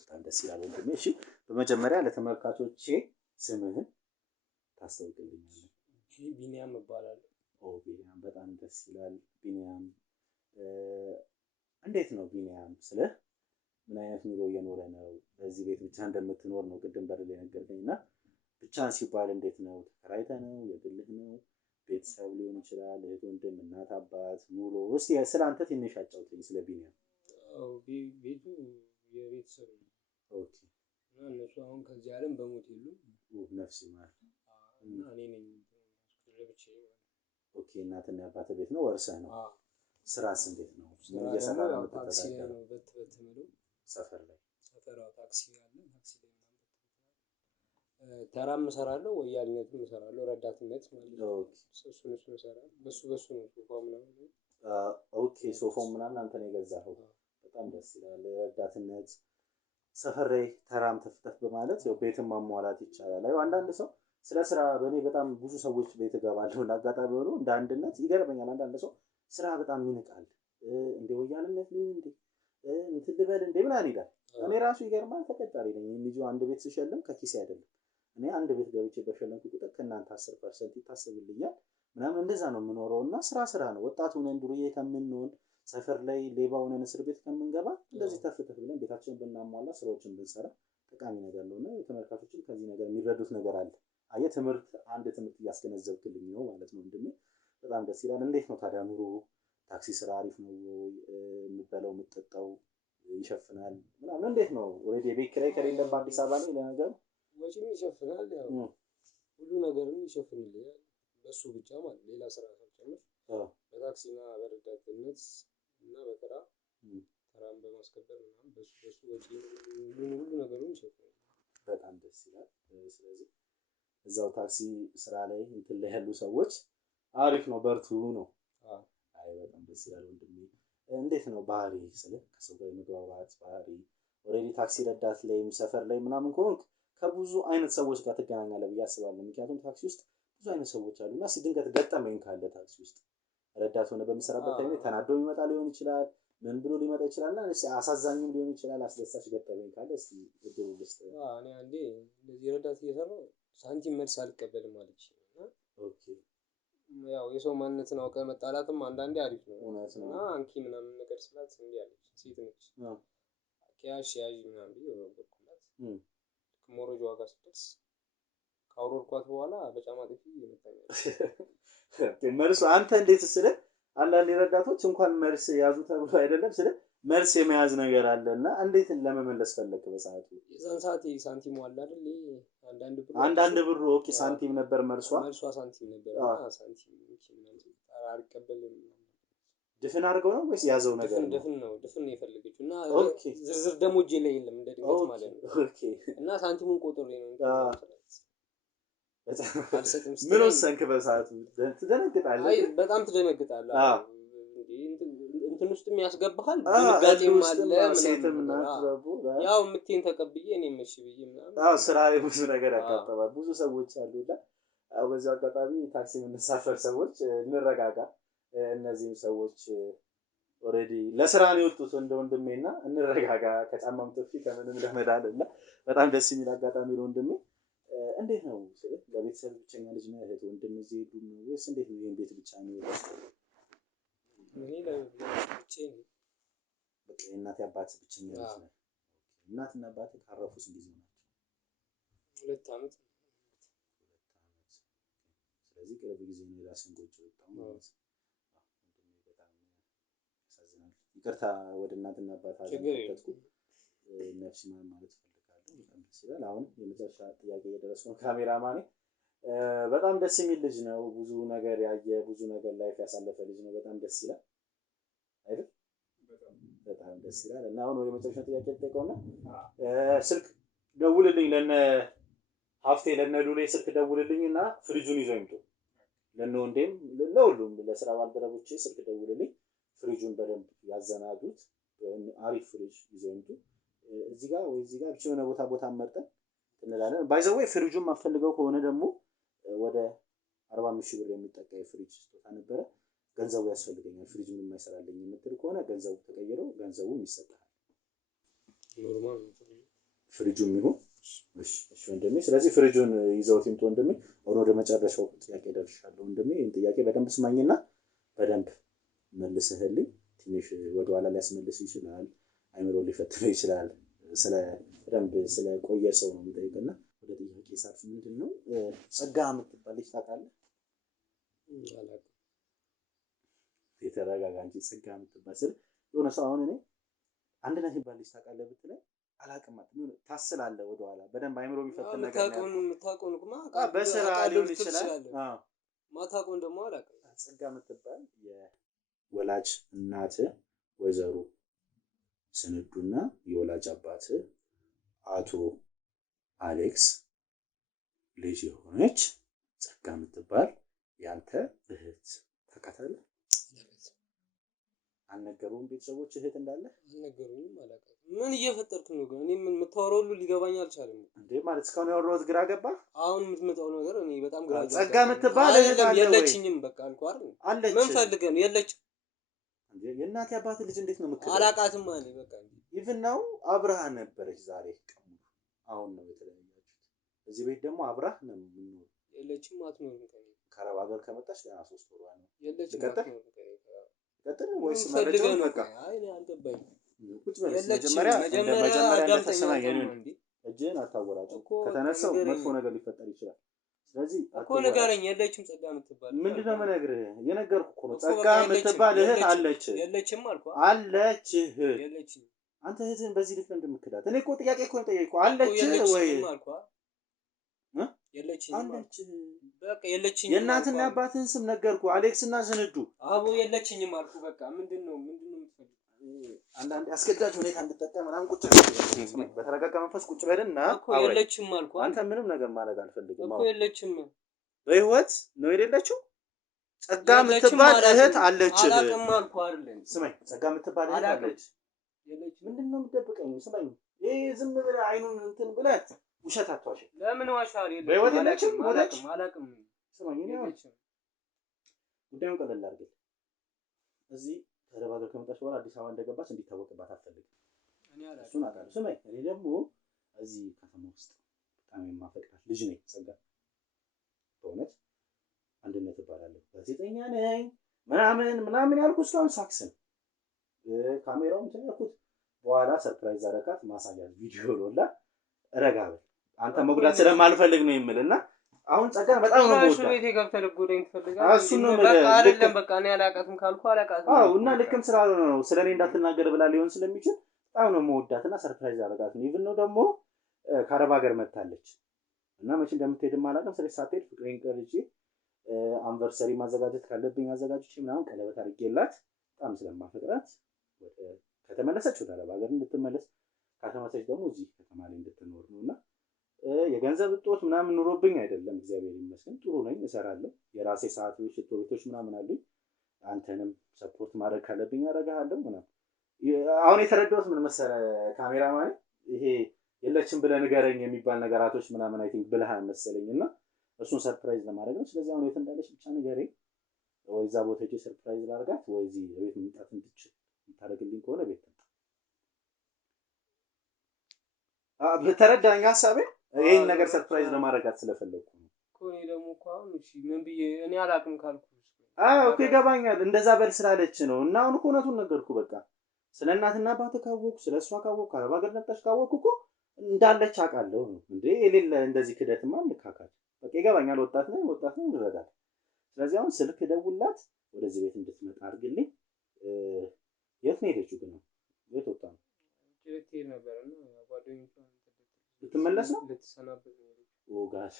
በጣም ደስ ይላል ወንድሜ። እሺ በመጀመሪያ ለተመልካቾቼ ስምህን ታስተውቅልኛለህ? ቢኒያም እባላለሁ። ቢኒያም በጣም ደስ ይላል። ቢኒያም እንዴት ነው ቢኒያም? ስልህ ምን አይነት ኑሮ እየኖረ ነው? በዚህ ቤት ብቻ እንደምትኖር ነው ቅድም በር ላይ ነገርከኝ እና ብቻህን ሲባል እንዴት ነው? ተከራይተህ ነው? የግልህ ነው? ቤተሰብ ሊሆን ይችላል፣ እህት፣ ወንድም፣ እናት፣ አባት፣ ኑሮ። እስኪ ስለ አንተ ትንሽ አጫውተኝ ስለ ቢኒያም። ቤቱ የቤተሰብ ነው። ኦኬ። እና እነሱ አሁን ከዚህ ዓለም በሞት የሉም። ነፍስ ይማር። እና እኔ ነኝ ለብቻዬ። ኦኬ። እናትና የአባትህ ቤት ነው ወርሰህ ነው? ስራስ እንዴት ነው? ምን እየሰራህ ነው የምትተዳደረው? በት ምለው ሰፈር ላይ ታክሲ አለ። ታክሲ ላይ ተራም እሰራለሁ፣ ወያልነትም እሰራለሁ፣ ረዳትነት ማለት ነው። እሱን እሰራለሁ። በሱ ነው ሶፋው ምናምን። ኦኬ። ሶፋው ምናምን አንተ ነው የገዛኸው? በጣም ደስ ይላል። ረዳትነት ሰፈር ላይ ተራም ተፍተፍ በማለት ያው ቤትን ማሟላት ይቻላል። አይ አንዳንድ ሰው ስለ ስራ በእኔ በጣም ብዙ ሰዎች ቤት እገባለሁ እና አጋጣሚ ሆኖ እንደ አንድነት ይገርመኛል። አንዳንድ ሰው ስራ በጣም ይንቃል። እንደ ወያልነት ነው እንዴ እንትን ልበል እንዴ ምናምን ይላል። እኔ ራሱ ይገርማል። ተቀጣሪ ነኝ እንጂ አንድ ቤት ስሸልም ከኪሴ አይደለም። እኔ አንድ ቤት ገብቼ በሸለምኩ ቁጥር ከእናንተ 10% ይታሰብልኛል ምናምን እንደዛ ነው የምኖረው። እና ስራ ነው። ወጣት ሆነን ዱርዬ ከምንሆን ሰፈር ላይ ሌባ ሆነን እስር ቤት ከምንገባ እንደዚህ ተፍተፍ ብለን ቤታችንን ብናሟላ ስራዎችን ብንሰራ ጠቃሚ ነገር ነው። እና ተመልካቾችን ከዚህ ነገር የሚረዱት ነገር አለ። አየህ አንድ ትምህርት እያስገነዘብክልኝ ነው ማለት ነው ወንድሜ። በጣም ደስ ይላል። እንዴት ነው ታዲያ ኑሮ? ታክሲ ስራ አሪፍ ነው ወይ? የምትበላው የምትጠጣው ይሸፍናል ምናምን እንዴት ነው? ኦልሬዲ ቤት ኪራይ ከሌለም በአዲስ አበባ ላይ ለነገሩ ወጪም ይሸፍናል። ያው ሁሉ ነገርን ይሸፍንልኛል በሱ ብቻ ማለት ሌላ ስራ ሳልጨምር በታክሲና በረዳትነት እና በተራ ተራም በማስከበር ምናምን በሱ ወጪ ሁሉ ነገሩን ይሸፍናል። በጣም ደስ ይላል። ስለዚህ እዛው ታክሲ ስራ ላይ እንትን ላይ ያሉ ሰዎች አሪፍ ነው በርቱ ነው። አይ በጣም ደስ ይላል ወንድሜ። እንዴት ነው ባህሪ ስለ ከሰው ጋር የመግባባት ባህሪ? ኦልሬዲ ታክሲ ረዳት ላይም ሰፈር ላይ ምናምን ከሆንክ ከብዙ አይነት ሰዎች ጋር ትገናኛለህ ብዬ አስባለሁ። ምክንያቱም ታክሲ ውስጥ ብዙ አይነት ሰዎች አሉ እና ድንገት ገጠመኝ ካለ ታክሲ ውስጥ ረዳት ሆነ በምሰራበት ታይም ተናዶ የሚመጣ ሊሆን ይችላል፣ ምን ብሎ ሊመጣ ይችላል እና አሳዛኝም ሊሆን ይችላል። አስደሳች ገጠመኝ ካለ እስቲ እድሉ ልስጥ። እኔ አንዴ እንደዚህ ረዳት እየሰራሁ ሳንቲም መልስ አልቀበልም አለች እና ኦኬ ያው የሰው ማንነትን አውቀህ መጣላትም አንዳንዴ አሪፍ ነው እውነት ነው። እና አንኪ ምናምን ነገር ስላት እንዲህ አለች። ሴት ነች። ኪያሽ ያዥ ምናምን ብዬ ወረወርኩላት። ከሞረጅ ዋጋ ስትደርስ ካወረድኳት በኋላ በጫማ ጥፊ ይመታኛል። መልሱ አንተ እንዴት ስለ አንዳንድ ረዳቶች እንኳን መልስ ያዙ ተብሎ አይደለም ስለ መልስ የመያዝ ነገር አለና እንዴት ለመመለስ ፈለክ በሰዓቱ? የዛን ሰዓት ሳንቲም አለ አይደል? አንዳንድ ብሩ ኦኬ ሳንቲም ነበር መልሷ ሳንቲም ነበር እና ሳንቲም አልቀበልም። ድፍን አድርገው ነው ወይስ ያዘው ነገር ነው? ድፍን ነው የፈለገችው እና ዝርዝር ደግሞ እጄ ላይ የለም እንደ ድንገት ማለት ነው። ኦኬ እና ሳንቲሙን ቆጥሬ ነው ምን ወሰንክ በሰዓቱ? ትደነግጣለህ? አይ በጣም ትደነግጣለህ። እንትን ውስጥ የሚያስገባሃል ድንጋጤም አለ ሴትም ናት። ያው የምትይን ተቀብዬ እኔም እሺ ብዬ ምናምን ስራ ላይ ብዙ ነገር ያጋጥማል። ብዙ ሰዎች አሉና በዚህ አጋጣሚ ታክሲ የምንሳፈር ሰዎች እንረጋጋ። እነዚህም ሰዎች ኦልሬዲ ለስራ ነው የወጡት እንደ ወንድሜና እንረጋጋ። ከጫማም ጥፊ ከምንም ለመዳል እና በጣም ደስ የሚል አጋጣሚ ነው ወንድሜ። እንዴት ነው ለቤተሰብ ብቸኛ ልጅ ነህ? እህት ወንድም እዚህ ሄዱ ነው ወይስ እንዴት ነው? ይሄን ቤት ብቻ ነው የወጣው? እኔ ለብቻዬ ነው። በቃ እናት አባት ብቸኛ ልጅ ነህ? እናትና አባት ካረፉ ስንት ጊዜ ናቸው? 2 ዓመት። ስለዚህ ቅርብ ጊዜ ነው የራስን ጎጆ ወጣው ማለት ነው። በጣም ያሳዝናል። ይቅርታ ወደ እናትና አባት አዘንኩ። ነፍስ ይማር ማለት ፈልጋለሁ። በጣም ደስ ይላል። አሁን የመጨረሻ ጥያቄ እየደረሰ ነው ካሜራማኔ። በጣም ደስ የሚል ልጅ ነው። ብዙ ነገር ያየ ብዙ ነገር ላይፍ ያሳለፈ ልጅ ነው። በጣም ደስ ይላል አይደል? በጣም ደስ ይላል። እና አሁን ወደ መጨረሻ ጥያቄ ልጠይቀውና ስልክ ደውልልኝ ለነ ሀፍቴ ለነ ሉሌ ስልክ ደውልልኝና ፍሪጁን ይዘው ይምጡ። ለነ ወንዴም ለሁሉም ለስራ ባልደረቦቼ ስልክ ደውልልኝ። ፍሪጁን በደንብ ያዘናዱት። አሪፍ ፍሪጅ ይዘው ይምጡ። እዚህ ጋር ወይ እዚህ ጋር ብቻ የሆነ ቦታ መርጠን እንላለን። ባይ ዘ ወይ ፍሪጁን ማፈልገው ከሆነ ደግሞ ወደ 45,000 ብር የሚጠጋ የፍሪጅ ስጦታ ነበረ። ገንዘቡ ያስፈልገኛል ፍሪጁን የማይሰራልኝ የምትል ከሆነ ገንዘቡ ተቀይሮ ገንዘቡም ይሰጣል። ኖርማል ፍሪጁም ይሁን እሺ ወንድሜ። ስለዚህ ፍሪጁን ይዘውት ይምጡ ወንድሜ። አሁን ወደ መጨረሻው ጥያቄ ደርሻለሁ ወንድሜ። ይሄን ጥያቄ በደንብ ስማኝና በደንብ መልስህልኝ። ትንሽ ወደኋላ ሊያስመልስ ይችላል፣ አይምሮ ሊፈትነው ይችላል። በደንብ ስለ ቆየ ሰው ነው የምጠይቅና ወደ ጥያቄ ሳልፍ ምንድነው ጸጋ የምትባል ልጅ ታውቃለህ? አላውቅም። የተረጋጋ እንጂ ጸጋ የምትባል ስል የሆነ ሰው አሁን እኔ አንድ ነገር የሚባል ልጅ ታውቃለህ ብትለኝ አላውቅም ማለት ነው። ታስላለህ ወደኋላ በደንብ አይምሮ የሚፈትን ነገር ነው። የምታውቀውን በስራ ሊሆን ይችላል። ማታውቀውን ደግሞ አላውቅም። ጸጋ የምትባል የወላጅ እናት ወይዘሮ ስንዱና የወላጅ አባት አቶ አሌክስ ልጅ የሆነች ጸጋ የምትባል ያንተ እህት ታውቃታለህ? አልነገሩም? ቤተሰቦች እህት እንዳለ አልነገሩኝም። አላውቅም። ምን እየፈጠርክ ነው ግን? እኔ ምን የምታወራው ሁሉ ሊገባኝ አልቻለም እንዴ። ማለት እስካሁን ያወራሁት ግራ ገባ? አሁን የምትመጣው ነገር እኔ በጣም ግራ ገባ። ጸጋ የምትባል እህት አለ ወይ? የለችኝም። በቃ አልኩህ አይደል? አለች። ምን ፈልገህ ነው? የለችም። የእናቴ አባት ልጅ እንዴት ነው የምትለው? አላውቃትም ማለት በቃ ኢቭን ነው አብርሃ ነበረች ዛሬ ቀሙ። አሁን ነው የተለያያችሁት። እዚህ ቤት ደግሞ አብርሃ ነው የምንኖር። የለችም። አትኖርም ከኔ ከአረብ ሀገር ከመጣች ገና 3 ወሯ ነው። የለችም። ቀጥል ወይስ መረጃውን በቃ አይ እኔ አልገባኝም። ቁጭ በል መጀመሪያ ተሰማኝ። እጅህን አታወራጭ። ከተነሳው መጥፎ ነገር ሊፈጠር ይችላል። ስለዚህ እኮ ንገረኝ። የለችም ጸጋ የምትባል ምንድነው የምነግርህ? የነገርኩህ እኮ ነው። ጸጋ የምትባል እህት አለች። የለችም አልኩህ። አለች። የለችም። አንተ እህትህን በዚህ ልክ እንደምትክዳት እኔ እኮ ጥያቄ እኮ ነው የጠየቅኩህ። አለች ወይ? የለችም አለች። በቃ የለችኝም። የእናትና አባትህን ስም ነገርኩህ። አሌክስ እና ስንዱ አቡ የለችኝም አልኩህ። በቃ ምንድነው የምትፈልገው? አንዳንድ አስገዳጅ ሁኔታ እንድጠቀም ምናምን ቁጭ በተረጋጋ መንፈስ ቁጭ በልና እኮ የለችም አልኩህ። አንተ ምንም ነገር ማድረግ አልፈልግም እኮ የለችም። በህይወት ነው የሌለችው። ጸጋ የምትባል እህት አለች። አላቅም አልኩህ አይደል? ስማኝ፣ ጸጋ የምትባል እህት አለች። ምንድነው የምትደብቀኝ? ስማኝ፣ ይሄ ዝም ብለህ አይኑን እንትን ብለህ ውሸት አትዋሽ። ለምን ዋሻል? በህይወት የለችም። ሞተች። አላቅም። ስማኝ፣ እኔ ጉዳዩን ቀለል አድርገህ እዚህ ከአረብ ሀገር ከመጣች በኋላ አዲስ አበባ እንደገባች እንዲታወቅባት አትፈልግም። እሱን አውቃለሁ። ስማኝ፣ እኔ ደግሞ እዚህ ከተማ ውስጥ በጣም የማፈቅራት ልጅ ነኝ። ጸጋ በእውነት አንድነት እባላለሁ። ጋዜጠኛ ነኝ ምናምን ያልኩት እስካሁን ሳክስን ካሜራውን እንትን ያልኩት በኋላ ሰርፕራይዝ አደረካት። ማሳያ ቪዲዮ ሎላ ረጋ በል አንተ መጉዳት ስለማልፈልግ ነው የምልና አሁን ጸጋ በጣም ነው ወጣ ቤቴ ገብተህ ልትጎዳኝ ትፈልጋለህ? እሱን ነው በቃ አይደለም። በቃ እኔ አላውቃትም ካልኩ አላውቃትም። አዎ እና ልክም ስላልሆነ ነው ስለኔ እንዳትናገር ብላ ሊሆን ስለሚችል በጣም ነው የምወዳትና ሰርፕራይዝ አደረጋት። ኢቭን ነው ደግሞ ከአረብ ሀገር መጥታለች እና መቼ እንደምትሄድም አላውቅም። ስለዚህ ሳትሄድ ፍቅሬን ቀርጬ አንቨርሰሪ ማዘጋጀት ካለብኝ አዘጋጅቼ ምናምን ቀለበት አድርጌላት በጣም ስለማፈቅራት ከተመለሰች ወደ አረብ ሀገር እንድትመለስ ከተመለሰች ደግሞ እዚህ ከተማ ላይ እንድትኖር ነውና የገንዘብ እጦት ምናምን ኑሮብኝ አይደለም። እግዚአብሔር ይመስገን ጥሩ ነኝ፣ እሰራለሁ። የራሴ ሰዓቶች፣ ሽቶ ቤቶች ምናምን አሉኝ። አንተንም ሰፖርት ማድረግ ካለብኝ አደርግሃለሁ ምናምን። አሁን የተረዳሁት ምን መሰለህ ካሜራማን፣ ይሄ የለችም ብለህ ንገረኝ የሚባል ነገራቶች ምናምን አይ ቲንክ ብለሃል መሰለኝና እሱን ሰርፕራይዝ ለማድረግ ነው። ስለዚህ አሁን የት እንዳለች ብቻ ንገረኝ። ወይ እዛ ቦታ ሄጄ ሰርፕራይዝ ላድርጋት ወይ እዚህ ቤት መምጣት እንድትችል የምታደርግልኝ ከሆነ ቤት ትምጣ። ተረዳኸኝ ሀሳቤ? ይሄን ነገር ሰርፕራይዝ ለማድረጋት ስለፈለኩ ነው እኮ። እኔ ደግሞ እኮ አሁን እሺ ምን ብዬ እኔ አላውቅም ካልኩ እኮ ይገባኛል። እንደዛ በል ስላለች ነው። እና አሁን እኮ እውነቱን ነገርኩ። በቃ ስለ እናትና አባትህ ካወቅኩ፣ ስለ እሷ ካወቅኩ፣ አረብ ሀገር መጣች ካወቅኩ እኮ እንዳለች አውቃለሁ ነው እንዴ። የሌለ እንደዚህ ክደትማ ልካካል። በቃ ይገባኛል። ወጣት ነኝ እንረዳለን። ስለዚህ አሁን ስልክ ደውላት ወደዚህ ቤት እንድትመጣ አድርግልኝ። የት ነው ሄደችው ግን? የት ወጣ ነው? ልትሄድ ነበር እና ጓደኞቿ ልትመለስ ነው? ልትሰናበት ነው። ኦ ጋር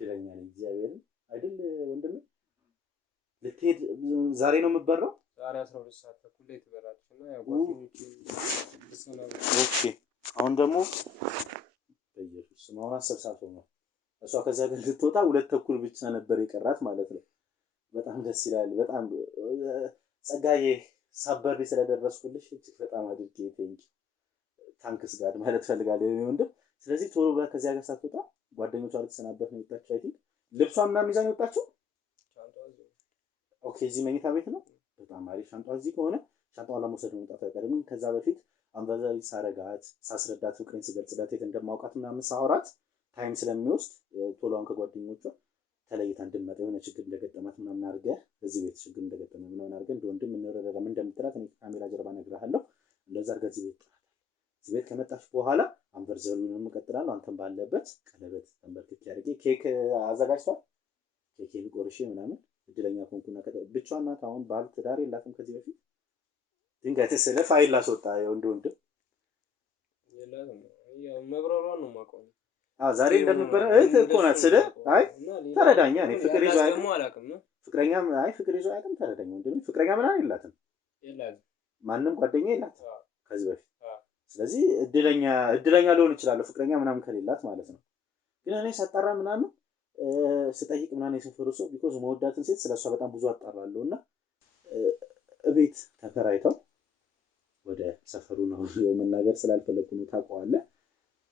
ድለኛ ነኝ እግዚአብሔርን አይደል ወንድሜ። ልትሄድ ዛሬ ነው የምትበረው? ዛሬ 12 ሰዓት ተኩል ላይ ትበራለች እና ያው ጓደኞቼ ልትሰናበት። ኦኬ አሁን ደግሞ በኢየሱስ ማውራ ሰብሳብ ነው። እሷ ከዛ ጋር ልትወጣ 2 ተኩል ብቻ ነበር የቀራት ማለት ነው። በጣም ደስ ይላል። በጣም ጸጋዬ ሳበሪ ስለደረስኩልሽ እጅግ በጣም አድርጌ ታንክስ ጋር ማለት ፈልጋለሁ የኔ ወንድም። ስለዚህ ቶሎ ብላ ከዚያ ጋር ሳትወጣ ጓደኞቿ ልትሰናበት ነው የወጣችው። አይ ቲንክ ልብሷን ምናምን ይዛ ነው የወጣችው። ኦኬ እዚህ መኝታ ቤት ነው። በጣም አሪፍ። ሻንጣዋ እዚህ ከሆነ ሻንጣዋን ለመውሰድ መምጣት አይቀርም። ከዛ በፊት አንበዛዊ ሳረጋት ሳስረዳት ፍቅሬን ስገልጽላት የት እንደማውቃት ምናምን ሳወራት ታይም ስለሚወስድ ቶሎን ከጓደኞቿ ተለይታ እንድትመጣ የሆነ ችግር እንደገጠማት ምናምን አድርገህ እዚህ ቤት ችግር እንደገጠመ ምናምን አድርገህ እንደ ወንድም እንረዳዳ ምን እንደምትላት እኔ ካሜራ ጀርባ እነግርሃለሁ። እንደዛ አድርገህ እዚህ ቤት ጥራት። እዚህ ቤት ከመጣች በኋላ አንቨርሰሪውን እንቀጥላለሁ። አንተም ባለበት ቀለበት ተንበርክኬ አድርጌ ኬክ አዘጋጅቷል። ኬኬን ቆርሼ ምናምን እድለኛ ኮንኩና ብቻዋን ናት። አሁን ባል ትዳር የላትም ከዚህ በፊት ድንገት ስለ ፋይል ላስወጣ የወንድ ወንድም የላትም። ያው መብረሯን ነው የማውቀው። ዛሬ እንደነበረ እህት እኮ ናት ስለ አይ ተረዳኛ። እኔ ፍቅር ይዞ አያውቅም። ፍቅረኛ አይ ፍቅር ይዞ አያውቅም። ተረዳኛ ወንድም። ፍቅረኛ ምናምን የላትም። ማንም ጓደኛ የላትም ከዚህ በፊት። ስለዚህ እድለኛ ሊሆን ይችላል ፍቅረኛ ምናምን ከሌላት ማለት ነው። ግን እኔ ሳጣራ ምናምን ስጠይቅ ምናምን የሰፈሩ ሰው ቢኮዝ መወዳትን ሴት ስለሷ በጣም ብዙ አጣራለሁ እና እቤት ተከራይተው ወደ ሰፈሩ ነው የመናገር ስላልፈለኩ ነው። ታውቀዋለህ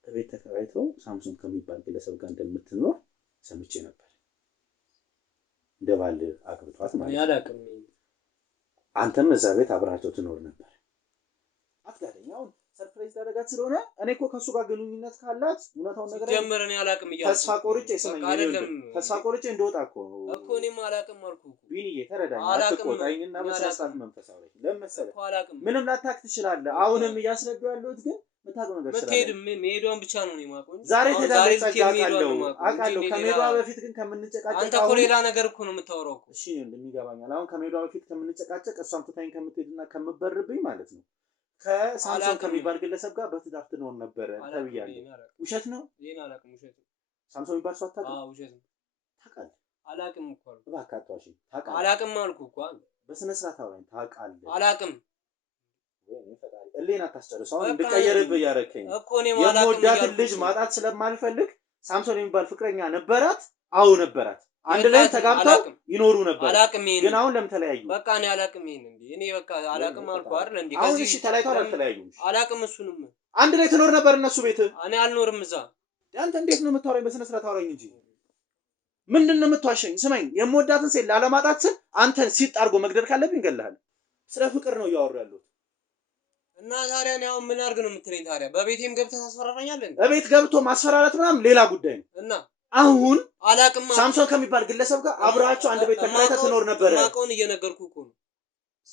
ቤት ተከራይተው ሳምሶን ከሚባል ግለሰብ ጋር እንደምትኖር ሰምቼ ነበር። እንደባል አግብቷት ማለት ነው። ያላቅም አንተም እዛ ቤት አብራቸው ትኖር ነበር። አትጋደኛው ሰርፕራይዝ ታደርጋት ስለሆነ እኔ እኮ ከሱ ጋር ግንኙነት ካላት እውነታውን ነገር ጀመረን ያላቅም ይያዝ ተስፋ ቆርጬ ተስፋ ቆርጬ እንደወጣ እኮ እኔም አላቅም አልኩህ እኮ ቢኒዬ ተረዳኝ። አትቆጣኝና በሳሳት መንፈሳዊ ለምን መሰለህ ምንም ላታክ ትችላለህ። አሁንም እያስረዱ ያለሁት ግን የምታውቀው ነገር ስላለ መትሄድ መሄዷን ብቻ ነው የማውቀው። ዛሬ ተዳለች አውቃለሁ። አውቃለሁ። ከመሄዷ በፊት ግን ከምንጨቃጨቅ አንተ እኮ ሌላ ነገር እኮ ነው የምታወራው እኮ። እሺ እንደሚገባኛል። አሁን ከመሄዷ በፊት ከምንጨቃጨቅ እሷም ትታኝ ከምትሄድና ከምበርብኝ ማለት ነው ከሳምሶን ከሚባል ግለሰብ ጋር በትዳር ትኖር ነበር ተብያለሁ። ውሸት ነው? ይሄን አላውቅም። ውሸት ነው። ሳምሶን የሚባል ሰው አታውቅም? አዎ ውሸት ነው። ታውቃለህ? አላውቅም እኮ አልኩ። እባክህ አትዋሽ። ታውቃለህ? አላውቅም አልኩ እኮ። በስነ ስርዓት አውራኝ። ታውቃለህ? አላውቅም። እሌን አታስጨርስ። አሁን እንድቀየርብህ እያደረከኝ እኮ እኔ ማላውቅም። የምወዳትን ልጅ ማጣት ስለማልፈልግ ሳምሶን የሚባል ፍቅረኛ ነበራት። አዎ ነበራት። አንድ ላይ ተጋብተው ይኖሩ ነበር። አላውቅም። ይሄን ግን አሁን ለምን ተለያዩ? በቃ እኔ አላውቅም። ይሄን እንዴ እኔ በቃ አላውቅም አልኩ አይደል እንዴ? አሁን እሺ ተለያይተው አልተለያዩም? አላውቅም። እሱንም አንድ ላይ ትኖር ነበር እነሱ ቤት። እኔ አልኖርም እዛ። አንተ እንዴት ነው የምታወራኝ? በስነ ስርዓት አውራኝ እንጂ ምንድን ነው የምትዋሸኝ? ስማኝ፣ የምወዳትን ሴት ላለማጣት ስል አንተን ሲጥ አድርጎ መግደል ካለብኝ እገልሃለሁ። ስለ ፍቅር ነው እያወሩ ያለሁት። እና ታዲያ እኔ አሁን ምን አድርግ ነው የምትለኝ? ታዲያ በቤቴም ገብተህ ታስፈራራኛለህ እንዴ? በቤት ገብቶ ማስፈራራት ምናምን ሌላ ጉዳይ ነው። እና አሁን አላውቅም። ሳምሶን ከሚባል ግለሰብ ጋር አብራቸው አንድ ቤት ተከራይተህ ትኖር ነበር። ማውቀውን እየነገርኩህ እኮ ነው።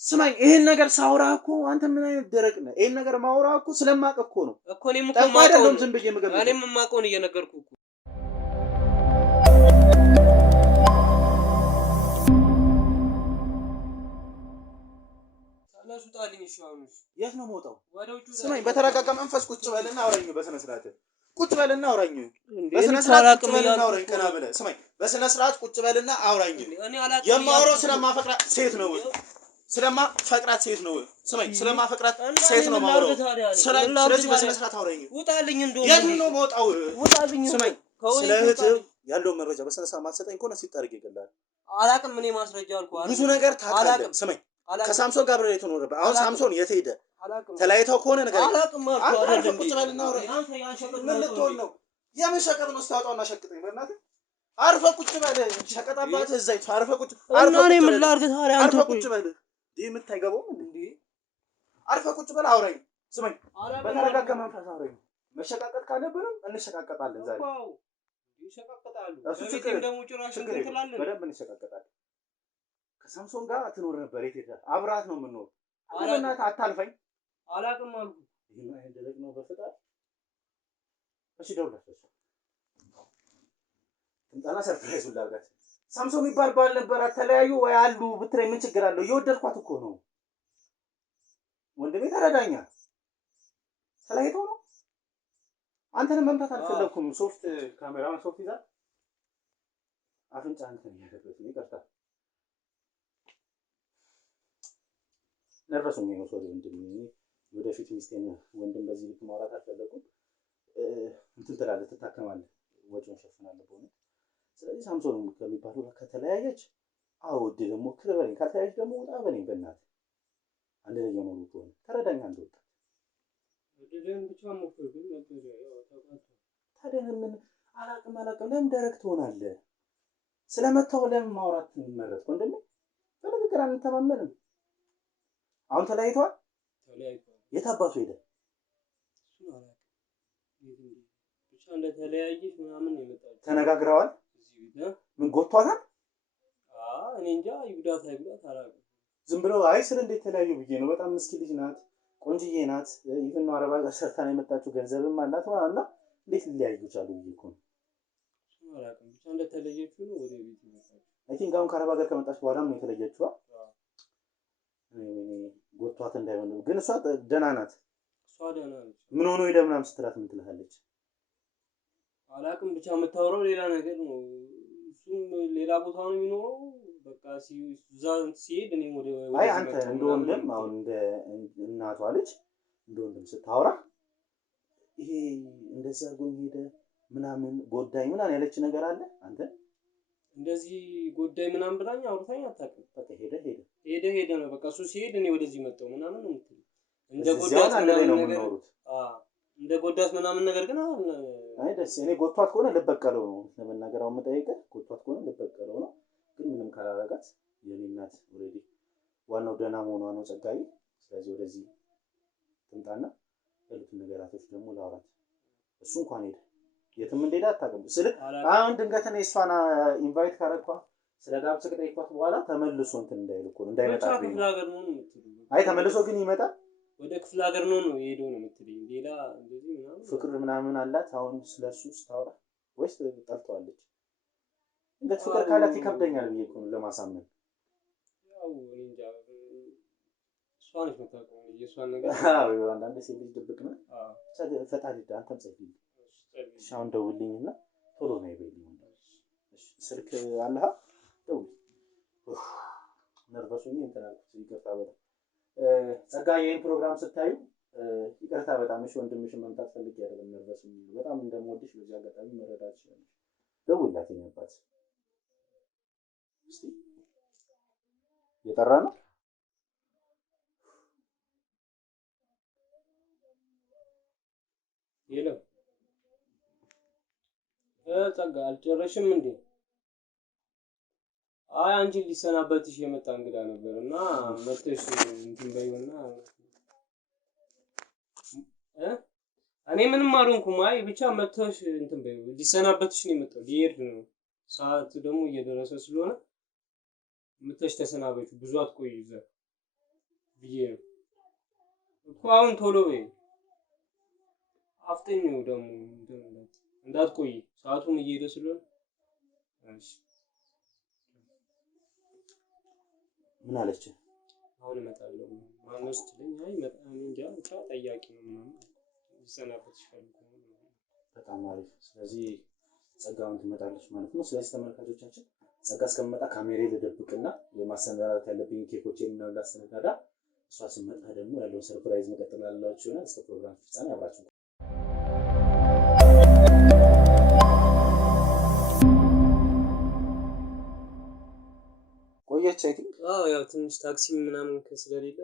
ስማኝ፣ ይሄን ነገር ሳውራ እኮ አንተ ምን አይነት ደረቅ ነህ? ይሄን ነገር ማውራ እኮ ስለማውቅ እኮ ነው እኮ እኔም እኮ ማውቀው ነው። ዝም ብዬ የምገምተው እኔም የማውቀውን እየነገርኩህ እኮ። ተነሱታልኝ። እሺ አሁን የት ነው የምወጣው? ወደ ውጭ። ስማኝ፣ በተረጋጋ መንፈስ ቁጭ በልና አውራኝ። በስነ ስርዓት ቁጭ በልና አውራኝ። በስነ ስርዓት ቁጭ በልና አውራኝ። ቀና ብለህ ስማኝ። በስነ ስርዓት ቁጭ በልና አውራኝ። የማወራው ስለማፈቅራት ሴት ነው። ስለማፈቅራት ሴት ነው። ስማኝ፣ ስለማፈቅራት ሴት ነው የማወራው። ስለዚህ በስነ ስርዓት አውራኝ። ውጣልኝ። እንደው የት ነው የምወጣው? ውጣልኝ። ስማኝ፣ ስለ እህትህ ያለውን መረጃ በስነ ስርዓት ማትሰጠኝ ከሆነ ሲጣርግ ይገላል። አላውቅም። እኔ ማስረጃ አልኩህ አይደል? ብዙ ነገር ታውቃለህ። ስማኝ፣ ከሳምሶን ጋር አብረህ የተኖረበት አሁን ሳምሶን የት ሄደ? ተለያይተው ከሆነ ነገር አላውቅም። አንተ ቁጭ በልና አውራኝ። ምን ልትሆን ነው? የምን ሸቀጥ ነው? ስታወጣውና ሸቅጠኝ በእናትህ። አርፈህ ቁጭ በል። ሸቀጥ አባትህ እዛ ይተው። አርፈህ ቁጭ እና እኔ ምን ላድርግ ታዲያ? አንተ ቁጭ በል። ይሄ የምታይገባውም እንዴ? አርፈህ ቁጭ በል። አውራኝ። ስማኝ፣ በተረጋጋ መንፈስ አውራኝ። መሸቃቀጥ ካለብንም እንሸቃቀጣለን ዛሬ። ይሸቃቀጣሉ። እሱ ችግር ደግሞ ጭራሽ እንትን ትላለህ። በደንብ እንሸቃቀጣለን። ከሳምሶን ጋር ትኖር ነበር። የት ሄደ? አብራት ነው የምንኖር። በእናትህ አታልፈኝ። አላውቅም አልኩህ። ይሄን አይደል ደረቅ ነው በፍጣር። እሺ ደውልለት። እንጣና ሰርፕራይዝ ላድርጋት። ሳምሶን የሚባል ባል ነበራት። ተለያዩ ወይ አሉ ብትለኝ ምን ችግር አለው? እየወደድኳት እኮ ነው ወንድሜ። ተረዳኛ። ተለያይተው ነው። አንተንም መምታት አልፈለኩም። ሶፍት ካሜራውን ሶፍት ይዛል። አፍንጫ እንትን ያደረገች ነው። ይቅርታ ነርቨሱኝ ነው። ሶሪ ወንድሜ። ወደፊት ሚስቴን ወንድም በዚህ ልክ ማውራት አልፈለኩም። እንትን ትላለህ፣ ትታከማለህ፣ ወጪውን ሸፍናለህ በእውነት። ስለዚህ ሳምሶን ከሚባለው ጋር ከተለያየች አውድ ደግሞ ክለበኝ፣ ካልተለያየች ደግሞ ውጣ በለኝ በእናትህ። አንድ ላይ የኖሩ ከሆነ ተረዳኝ። አንድ ወጣ ታዲያ ምን አላውቅም ለምን ደረቅ ትሆናለህ? ስለመታው ለምን ማውራት መረጥክ ወንድሜ? በንግግር አንተማመንም። አሁን ተለያይተዋል። የት አባቱ ሄደ? ብቻ እንደተለያየች ምናምን ነው የመጣው። ተነጋግረዋል። ምን ጎቷታል? እኔ እንጃ። ይጉዳት አይጉዳት አላውቅም። ዝም ብለው አይ ስለ እንዴት ተለያዩ ብዬ ነው። በጣም ምስኪን ልጅ ናት፣ ቆንጅዬ ናት። ኢቭን ነው አረብ ሀገር ሰርታ ነው የመጣችው፣ ገንዘብም አላት እና እንዴት ሊለያዩ ቻሉ ብዬ እኮ ነው። አላውቅም። ብቻ እንደተለየችው ነው ወደ ቤት ይመጣል። አይ ቲንክ አሁን ከአረብ ሀገር ከመጣች በኋላ ነው የተለየችው። ጎቷት እንዳይሆን ግን እሷ ደህና ናት። እሷ ደህና ነች። ምን ሆኖ ሄደ ምናምን ስትላት ምን ትልሃለች? አላውቅም። ብቻ የምታወራው ሌላ ነገር ነው። እሱም ሌላ ቦታ ነው የሚኖረው። በቃ እዛ ሲሄድ እኔ ወደ አይ አንተ እንደ ወንድም አሁን እንደ እናቷ ልጅ እንደ ወንድም ስታወራ ይሄ እንደዚህ አድርጎኝ ሄደ ምናምን ጎዳኝ ምናምን ያለች ነገር አለ? አንተ እንደዚህ ጎዳኝ ምናምን ብላኝ አውርታኝ አታውቅም። በቃ ሄደ ነው በቃ። እሱ ሲሄድ እኔ ወደዚህ መጣሁ ምናምን ነው የምትለው። እንደ ጎዳት ምናምን ነገር ግን አሁን አይ ደስ እኔ ጎቷት ከሆነ ልበቀለው ነው ለመናገር አሁን የምጠይቀህ። ጎቷት ከሆነ ልበቀለው ነው። ግን ምንም ካላረጋት የኔ እናት ኦሬዲ ዋናው ደህና መሆኗ ነው ጸጋዬ። ስለዚህ ወደዚህ ትምጣና ያሉትን ነገራቶች ደግሞ ላውራት። እሱ እንኳን ሄደ የትም እንደሄደ አታውቅም። አሁን ድንገት እኔ እሷን ኢንቫይት ካረኳት ስለ ጋብቻ ከጠየኳት በኋላ ተመልሶ እንትን እንዳይል እኮ እንዳይመጣብኝ። አይ ተመልሶ ግን ይመጣል። ወደ ክፍለ ሀገር ነው የሄደው ነው የምትለኝ። ሌላ እንደዚህ ምናምን ፍቅር ምናምን አላት አሁን ስለሱ ስታወራ ወይስ ጠልተዋለች? እንዴት ፍቅር ካላት ይከብደኛል ብዬ እኮ ነው ለማሳመን። ያው እኔ እንጃ እሷ ነች የምታውቀው የእሷን ነገር። አዎ አንዳንድ ሴት ልጅ ድብቅ ነው። ፈጣሪ አንተም ጸልይ። እሺ አሁን ደውልልኝና ቶሎ ነው ይበልኝ። እሺ ስልክ አለህ? ደውል። ነርቨሱኝ እንትን አልኩት። ይቅርታ በጣም ጸጋ፣ ይሄን ፕሮግራም ስታዩ ይቅርታ በጣም እሺ። ወንድምሽን መምጣት ፈልጌ አይደለም፣ ነርቨሱኝ በጣም እንደምወድሽ በዚህ አጋጣሚ መረዳት ይችላል። ደውልላት የኔባት እስቲ የጠራ ነው። የለም ጸጋ አልጨረሽም እንዴ? አይ አንቺን ሊሰናበትሽ የመጣ እንግዳ ነበር እና መጥተሽ እንትን በይውና እኔ ምንም አልሆንኩም። አይ ብቻ መጥተሽ እንትን በይው። ሊሰናበትሽ ነው የመጣው። ሊሄድ ነው። ሰዓት ደግሞ እየደረሰ ስለሆነ መጥተሽ ተሰናበች። ብዙ አትቆይ እዛ ብዬ ነው እኮ። አሁን ቶሎ በይ። አፍጠኝ ደግሞ እንዳትቆይ። ሰዓቱም እየሄደ ስለሆነ እሺ። ምን አለች? አሁን እመጣለሁ ማነው ስትለኝ አይ መጣን እንጃ ብቻ ጠያቂ ነው ምናምን ሊሰናበትሽ ፈልጎ ነው። በጣም አሪፍ። ስለዚህ ጸጋውን ትመጣለች ማለት ነው። ስለዚህ ተመልካቾቻችን ጸጋ እስከምመጣ ካሜሬ ልደብቅና የማሰናዳት ያለብኝ ኬኮቼን ምናምን ላሰናዳ፣ እሷ ስትመጣ ደግሞ ያለውን ሰርፕራይዝ መቀጠል አላችሁ ይሆናል። እስከ ፕሮግራም ፍጻሜ አብራችሁ ቆየች። አይ ቲንክ ያው ትንሽ ታክሲ ምናምን ስለሌለ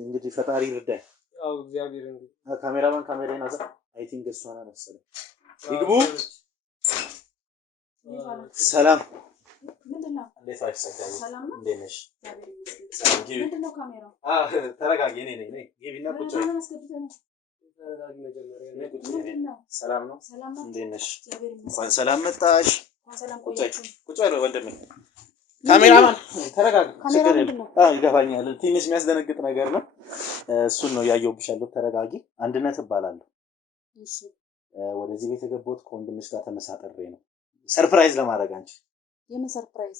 እንግዲህ ፈጣሪ ይርዳኝ። ያው እግዚአብሔር እንግዲህ ካሜራማን ካሜራዬን አዛ። አይ ቲንክ እሷ ናት መሰለኝ። ይግቡ። ሰላም ምንድነው? እንዴት ዋልሽ? ሰላም ነው? እንዴት ነሽ? ምንድነው ካሜራው? ተረጋጊ። እኔ ነኝ። ግቢና ቁጭ በይ። ተረጋጊ መጀመሪያ። ምንድነው? ሰላም ነው? ሰላም ነው? እንዴት ነሽ? እግዚአብሔር ይመስገን። እንኳን ሰላም መጣሽ። እንኳን ሰላም ቆያችሁ። ቁጭ በይ ወንድሜ። ካሜራማን ተረጋጊ። ካሜራ ችግር ምንድነው? የለም። ይገባኛል። ትንሽ የሚያስደነግጥ ነገር ነው። እሱን ነው ያየሁብሽ ያለው። ተረጋጊ። አንድነት እባላለሁ። እሺ። ወደዚህ ቤት የገባሁት ከወንድምሽ ጋር ተመሳጥሬ ነው። ሰርፕራይዝ ለማድረግ አንቺ። የምን ሰርፕራይዝ?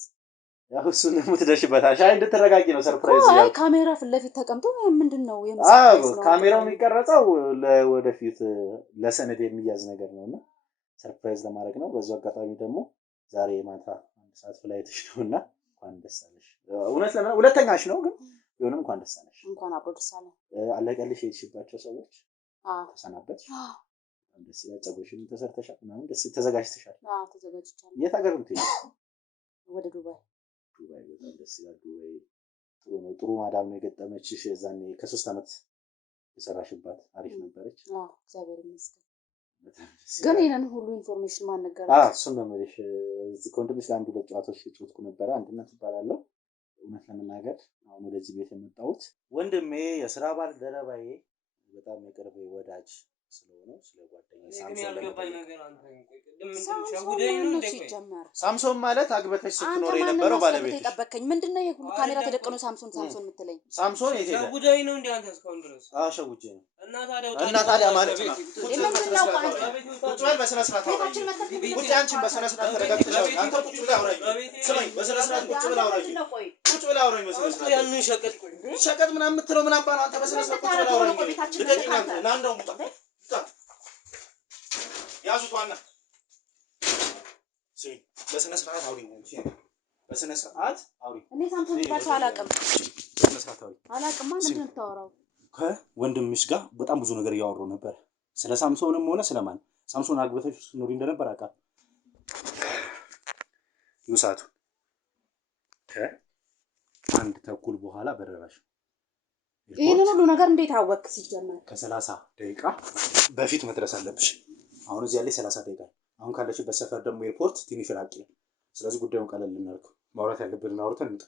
ያው እሱን የምትደርሽበታል። አይ እንድትረጋጊ ነው ሰርፕራይዝ። አይ ካሜራ ፊት ለፊት ተቀምጦ ምንድነው የምን ሰርፕራይዝ ነው? ካሜራው የሚቀረጸው ለወደፊት ለሰነድ የሚያዝ ነገር ነውና ሰርፕራይዝ ለማድረግ ነው። በዛው አጋጣሚ ደግሞ ዛሬ ማታ 1 ሰዓት ፍላይትሽ ነውና እንኳን ደስ አለሽ። እውነት ለምን ሁለተኛሽ ነው ግን ቢሆንም እንኳን ደስ አለሽ። እንኳን አብሮ ደስ አለ። አለቀልሽ የሄድሽባቸው ሰዎች ተሰናበትሽ። አዎ ደስ ይላል። ፀጉርሽን ተሰርተሻል ምናምን ደስ ተዘጋጅተሻል። ተዘጋጅቻለሁ። የት ሀገር የምትሄጂው? ወደ ዱባይ። ዱባይ በጣም ደስ ይላል። ዱባይ ጥሩ ነው። ጥሩ ማዳም ነው የገጠመችሽ። የዛኔ ከ3 ዓመት የሰራሽባት አሪፍ ነበረች። እግዚአብሔር ይመስገን። ግን ይሄንን ሁሉ ኢንፎርሜሽን ማን ነገረሽ? እሱን ነው የምልሽ። እዚህ ከወንድምሽ ጋር 1-2 ጨዋታዎች ጮትኩ ነበረ። አንድነት እባላለሁ። እውነት ለመናገር አሁን ወደዚህ ቤት የመጣሁት ወንድሜ የስራ ባልደረባዬ በጣም የቅርብ ወዳጅ ስለሆነ ስለ ጓደኛዬ ሳምሶን ማለት አግበተሽ ስትኖር የነበረው ባለቤት ተጠበቀኝ። ምንድነው ይሄ ሁሉ ካሜራ ተደቅኖ ሳምሶን የምትለኝ? ሳምሶን የት ሄደ? ሸጉዳይ ነው እንዴ አንተ እስካሁን ድረስ? ሸጉጄ ነው። እና ታዲያ ማለት ነው። ቁጭ በል በስነ ስርዓት አውራኝ። ቁጭ አንቺን በስነ ስርዓት ተረጋግተሽ አንተ ቁጭ ብለህ አውራኝ። ስማኝ፣ በስነ ስርዓት ቁጭ ብለህ አውራኝ። ቁጭ ብለህ አውራኝ በስነ ስርዓት። ያንን ሸቀጥ ምናምን የምትለው ምን አባ ነው አንተ? በስነ ስርዓት ቁጭ ብለህ አውራኝ። ልቀቂኝ አንተ። ና እንደውም ያዙት ዋና ስሚ፣ በስነ ስርዓት አውሪኝ። በስነ ስርዓት አውሪኝ። እኔ ሳምሶን ባቻ አላውቅም። በስነ ስርዓት አውሪኝ። አላውቅም። ምንድን ነው የምታወራው? ከወንድምሽ ጋር በጣም ብዙ ነገር እያወሩ ነበር። ስለ ሳምሶንም ሆነ ስለማን ሳምሶን አግብተሽ ስትኖሪ እንደነበር አውቃለሁ። ይውሳቱ ከ1 ተኩል በኋላ በረራሽ። ይሄንን ሁሉ ነገር እንዴት አወቅ? ሲጀመር ከ30 ደቂቃ በፊት መድረስ አለብሽ። አሁን እዚህ ያለሽ 30 ደቂቃ። አሁን ካለሽበት ሰፈር ደግሞ ኤርፖርት ትንሽ ራቅ ይላል። ስለዚህ ጉዳዩን ቀለል እናድርገው። ማውራት ያለብንን አውርተን እንውጣ።